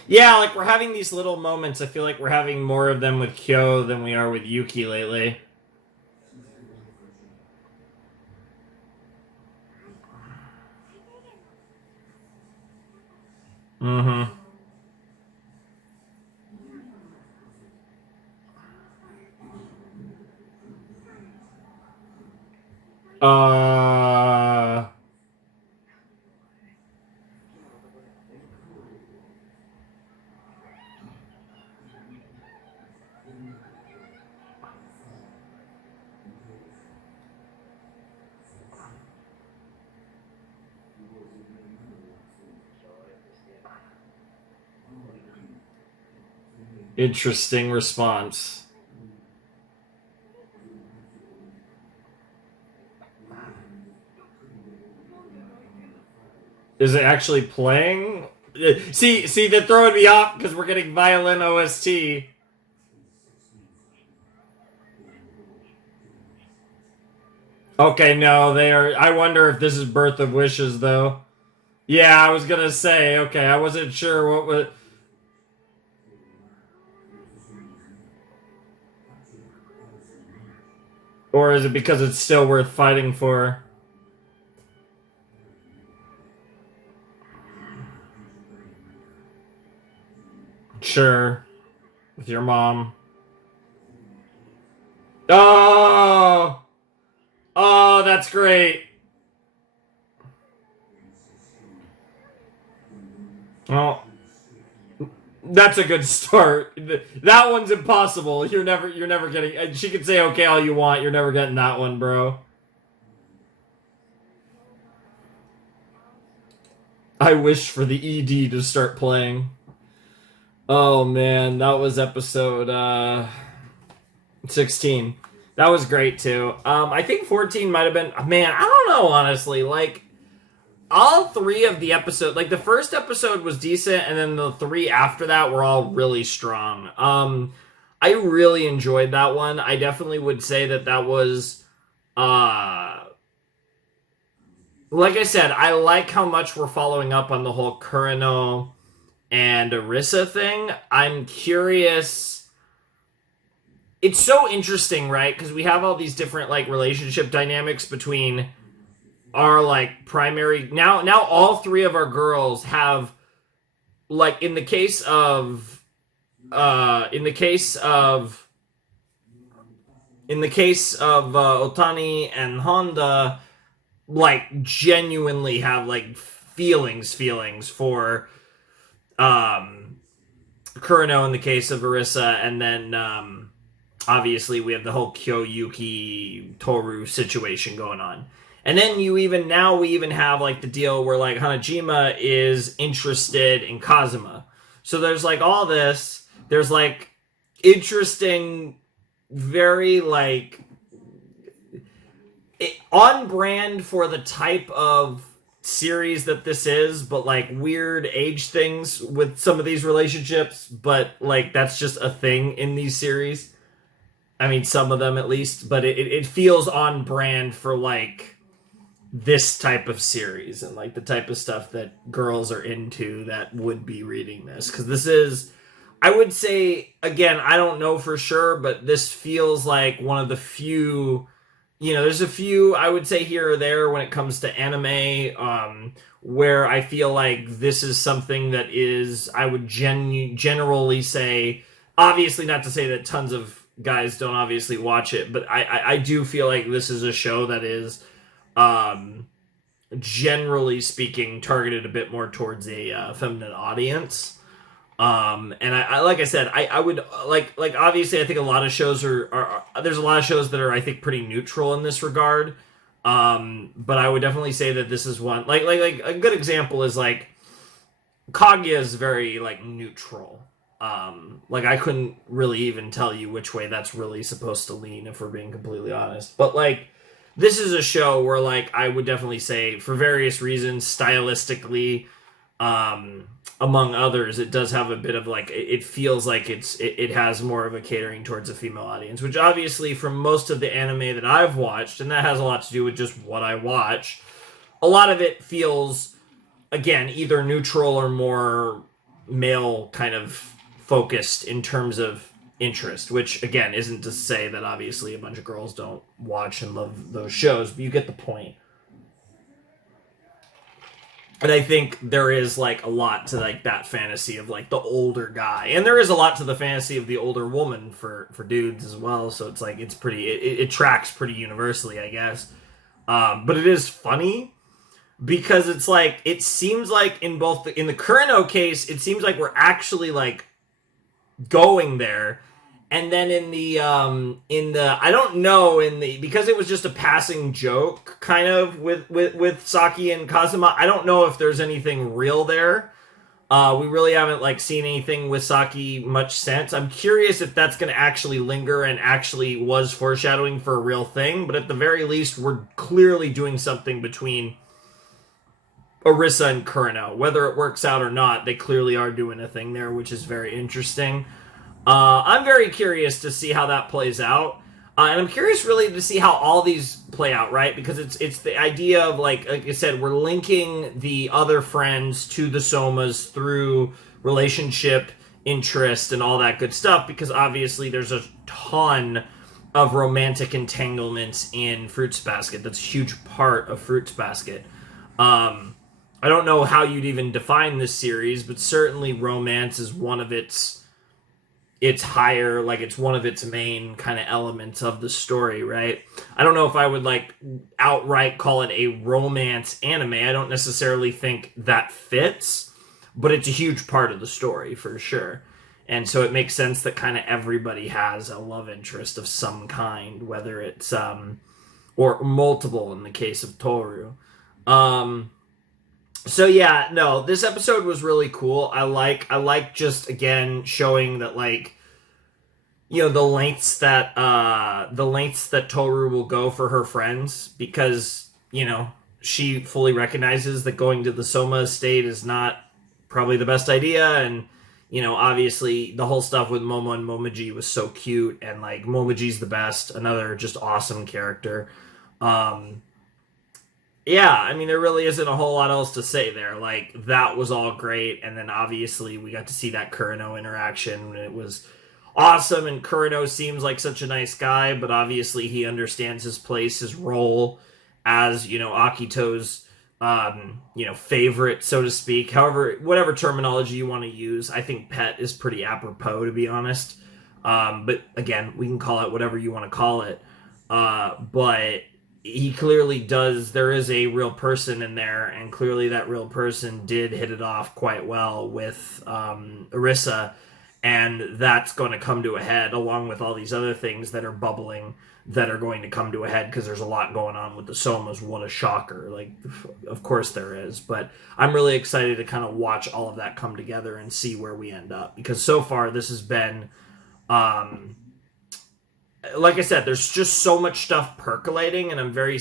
Yeah, like we're having these little moments. I feel like we're having more of them with Kyo than we are with Yuki lately. Mm-hmm. Uh, interesting response. Is it actually playing? See, they're throwing me off because we're getting violin OST. Okay, no, they are. I wonder if this is Birth of Wishes, though. Yeah, I was gonna say. Okay, I wasn't sure what was. Or is it because it's still worth fighting for? Sure, with your mom. Oh, oh, that's great. Oh, That's a good start. That one's impossible. You're never getting. She can say okay all you want. You're never getting that one, bro. I wish for the ED to start playing. Oh man, that was episode 16. That was great too. I think 14 might have been. Man, I don't know honestly. Like all three of the episode, like the first episode was decent, and then the three after that were all really strong. I really enjoyed that one. I definitely would say that that was, like I said, I like how much we're following up on the whole Kurino and Arisa thing. I'm curious. It's so interesting, right? Because we have all these different like relationship dynamics between our like primary. Now all three of our girls have, like in the case of Otani and Honda, like genuinely have like feelings for Kurino in the case of Arisa, and then obviously we have the whole Yuki Toru situation going on. And then we even have like the deal where like Hanajima is interested in Kazuma. So there's like all this, there's like interesting, very like on brand for the type of series that this is, but like weird age things with some of these relationships, but like that's just a thing in these series. I mean, some of them at least, but it feels on brand for like this type of series and like the type of stuff that girls are into that would be reading this. Because this is, I would say, again, I don't know for sure, but this feels like one of the few, there's a few, I would say here or there when it comes to anime, where I feel like this is something that is, I would generally say, obviously not to say that tons of guys don't obviously watch it, but I do feel like this is a show that is, generally speaking, targeted a bit more towards a feminine audience. And I like I said, I would like obviously I think a lot of shows are there's a lot of shows that are I think pretty neutral in this regard. But I would definitely say that this is one like a good example is like Kaguya is very like neutral. Like I couldn't really even tell you which way that's really supposed to lean if we're being completely honest. But like this is a show where like I would definitely say for various reasons stylistically, among others, it does have a bit of like it feels like it has more of a catering towards a female audience, which obviously from most of the anime that I've watched, and that has a lot to do with just what I watch, a lot of it feels again either neutral or more male kind of focused in terms of interest, which again isn't to say that obviously a bunch of girls don't watch and love those shows, but you get the point. And I think there is like a lot to like that fantasy of like the older guy, and there is a lot to the fantasy of the older woman for dudes as well. So it's like it's pretty it tracks pretty universally, I guess. But it is funny because it's like it seems like in the Kurino case, it seems like we're actually like going there, and then in the I don't know because it was just a passing joke kind of with Saki and Kazuma. I don't know if there's anything real there. We really haven't like seen anything with Saki much since. I'm curious if that's going to actually linger and actually was foreshadowing for a real thing. But at the very least, we're clearly doing something between Arisa and Kurino. Whether it works out or not, they clearly are doing a thing there, which is very interesting. I'm very curious to see how that plays out. And I'm curious really to see how all these play out, right? Because it's the idea of, like I said, we're linking the other friends to the Somas through relationship, interest, and all that good stuff, because obviously there's a ton of romantic entanglements in Fruits Basket. That's a huge part of Fruits Basket. I don't know how you'd even define this series, but certainly romance is one of its higher, like it's one of its main kind of elements of the story, right? I don't know if I would like outright call it a romance anime. I don't necessarily think that fits, but it's a huge part of the story for sure. And so it makes sense that kind of everybody has a love interest of some kind, whether it's or multiple in the case of Toru. So yeah, no, this episode was really cool. I like just again showing that, like, the lengths that Toru will go for her friends, because she fully recognizes that going to the Soma estate is not probably the best idea. And obviously the whole stuff with Momo and Momiji was so cute, and like Momoji's the best, another just awesome character. Yeah, I mean, there really isn't a whole lot else to say there. Like, that was all great, and then obviously we got to see that Kureno interaction, and it was awesome. And Kureno seems like such a nice guy, but obviously he understands his place, his role as Akito's favorite, so to speak. However, whatever terminology you want to use, I think pet is pretty apropos, to be honest. But again, we can call it whatever you want to call it. But he clearly does. There is a real person in there, and clearly that real person did hit it off quite well with Arisa, and that's going to come to a head, along with all these other things that are bubbling that are going to come to a head, because there's a lot going on with the Somas. What a shocker. Like, of course there is, but I'm really excited to kind of watch all of that come together and see where we end up, because so far this has been like I said, there's just so much stuff percolating, and I'm very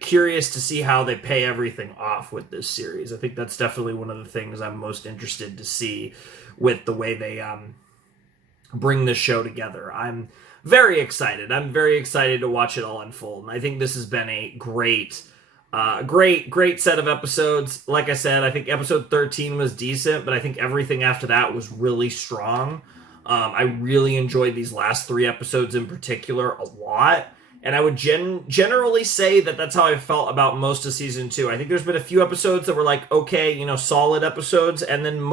curious to see how they pay everything off with this series. I think that's definitely one of the things I'm most interested to see with the way they bring this show together. I'm very excited. I'm very excited to watch it all unfold, and I think this has been a great set of episodes. Like I said, I think episode 13 was decent, but I think everything after that was really strong. I really enjoyed these last 3 episodes in particular a lot, and I would generally say that that's how I felt about most of season 2. I think there's been a few episodes that were like, okay, solid episodes, and then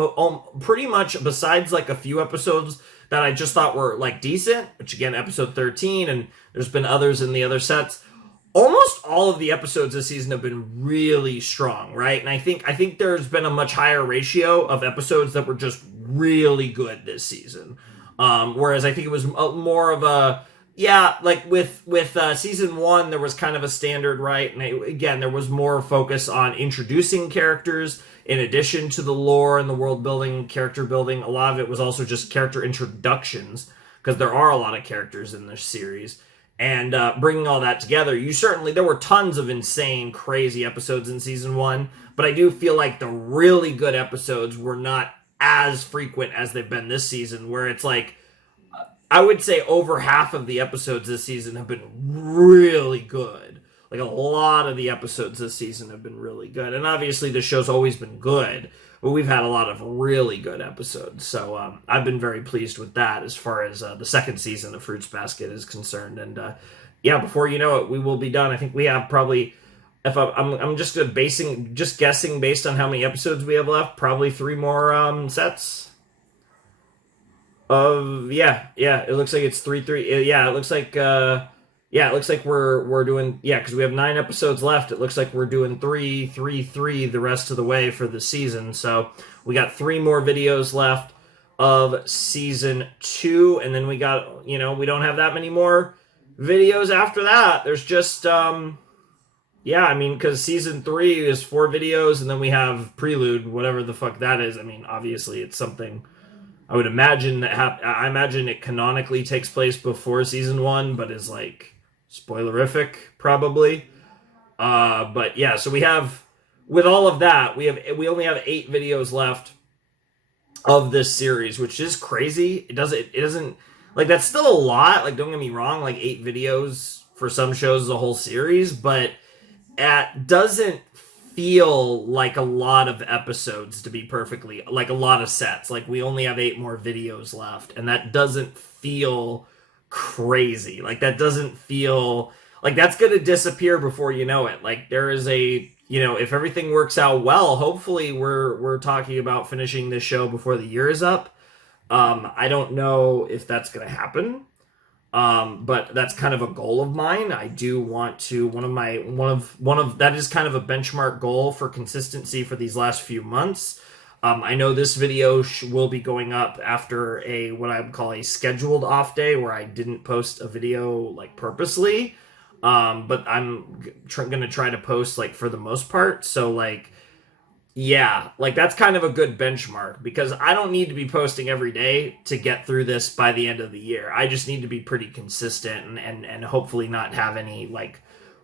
pretty much besides like a few episodes that I just thought were like decent, which again, episode 13, and there's been others in the other sets. Almost all of the episodes this season have been really strong, right? And I think there's been a much higher ratio of episodes that were just really good this season. Whereas I think it was more of a, like with season 1, there was kind of a standard, right? And again, there was more focus on introducing characters in addition to the lore and the world building, character building. A lot of it was also just character introductions, because there are a lot of characters in this series. And bringing all that together, there were tons of insane, crazy episodes in season 1, but I do feel like the really good episodes were not as frequent as they've been this season, where it's like, I would say over half of the episodes this season have been really good. Like, a lot of the episodes this season have been really good. And obviously the show's always been good, but we've had a lot of really good episodes. So I've been very pleased with that as far as the second season of Fruits Basket is concerned. And before you know it, we will be done. I think we have probably, if I'm just guessing based on how many episodes we have left, probably 3 more sets. It looks like it's 3. Yeah, it looks like we're doing, because we have 9 episodes left. It looks like we're doing 3 the rest of the way for the season. So we got 3 more videos left of season 2, and then we got, we don't have that many more videos after that. There's just because season 3 is 4 videos, and then we have Prelude, whatever the fuck that is. I mean, obviously it's something I would imagine I imagine it canonically takes place before season 1, but is like spoilerific probably. But yeah, so we have, with all of that, we only have 8 videos left of this series, which is crazy. It doesn't like, that's still a lot. Like, don't get me wrong, like 8 videos for some shows is a whole series, but it doesn't feel like a lot of episodes, to be perfectly, like a lot of sets. Like, we only have 8 more videos left, and that doesn't feel crazy. Like, that doesn't feel like that's gonna disappear before you know it. Like, there is a, if everything works out well, hopefully we're talking about finishing this show before the year is up. I don't know if that's gonna happen. But that's kind of a goal of mine. I do want to, that is kind of a benchmark goal for consistency for these last few months. I know this video will be going up after what I would call a scheduled off day where I didn't post a video like purposely. But I'm gonna try to post like for the most part. So like, yeah, like that's kind of a good benchmark because I don't need to be posting every day to get through this by the end of the year. I just need to be pretty consistent and hopefully not have any like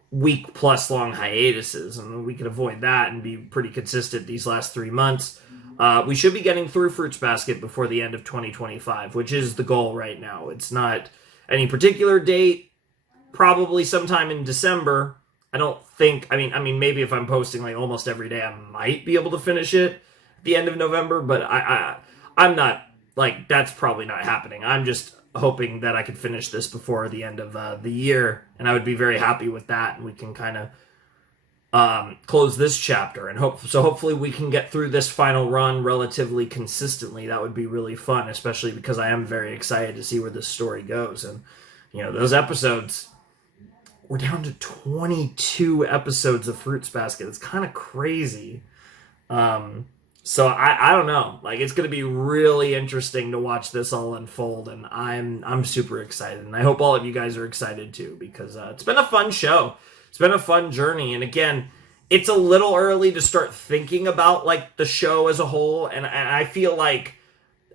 week plus long hiatuses, and we could avoid that and be pretty consistent these last 3 months. We should be getting through Fruits Basket before the end of 2025, which is the goal right now. It's not any particular date, probably sometime in December. I don't think, I mean, maybe if I'm posting like almost every day, I might be able to finish it at the end of November, but I'm not, like, that's probably not happening. I'm just hoping that I could finish this before the end of the year, and I would be very happy with that, and we can kind of close this chapter, and hopefully we can get through this final run relatively consistently. That would be really fun, especially because I am very excited to see where this story goes. And you know, those episodes, we're down to 22 episodes of Fruits Basket. It's kind of crazy. So I don't know, like it's going to be really interesting to watch this all unfold, and I'm super excited, and I hope all of you guys are excited too, because it's been a fun show. It's been a fun journey, and again, it's a little early to start thinking about like the show as a whole, and I feel like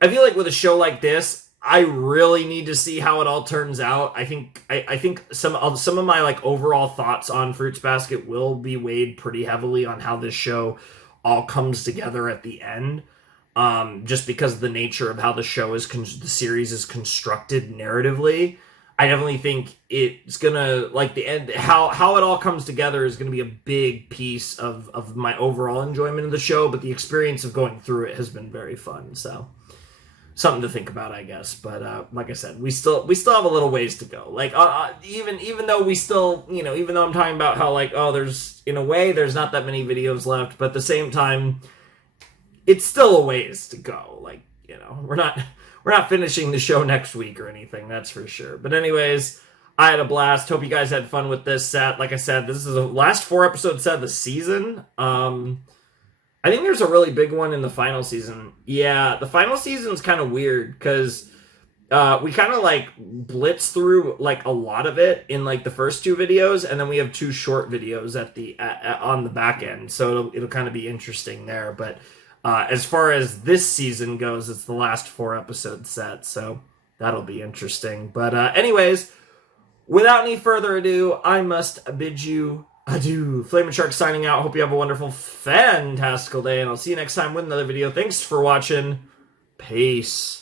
with a show like this, I really need to see how it all turns out. I think some of my like overall thoughts on Fruits Basket will be weighed pretty heavily on how this show all comes together at the end, just because of the nature of how the show is the series is constructed narratively. I definitely think it's gonna, like, the end, how it all comes together is gonna be a big piece of my overall enjoyment of the show, but the experience of going through it has been very fun. So something to think about, I guess. But like I said, we still have a little ways to go. Like even though we still, you know, even though I'm talking about how like, oh, there's not that many videos left, but at the same time, it's still a ways to go. Like, you know, we're not finishing the show next week or anything, that's for sure. But anyways, I had a blast. Hope you guys had fun with this set. Like I said, this is the last 4 episode set of the season. I think there's a really big one in the final season. Yeah, the final season's kind of weird because we kind of like blitz through like a lot of it in like the first 2 videos, and then we have 2 short videos on the back end. So it'll kind of be interesting there. But as far as this season goes, it's the last 4 episode set, so that'll be interesting. But anyways, without any further ado, I must bid you adieu. Flamin' Shark signing out. Hope you have a wonderful, fantastical day, and I'll see you next time with another video. Thanks for watching. Peace.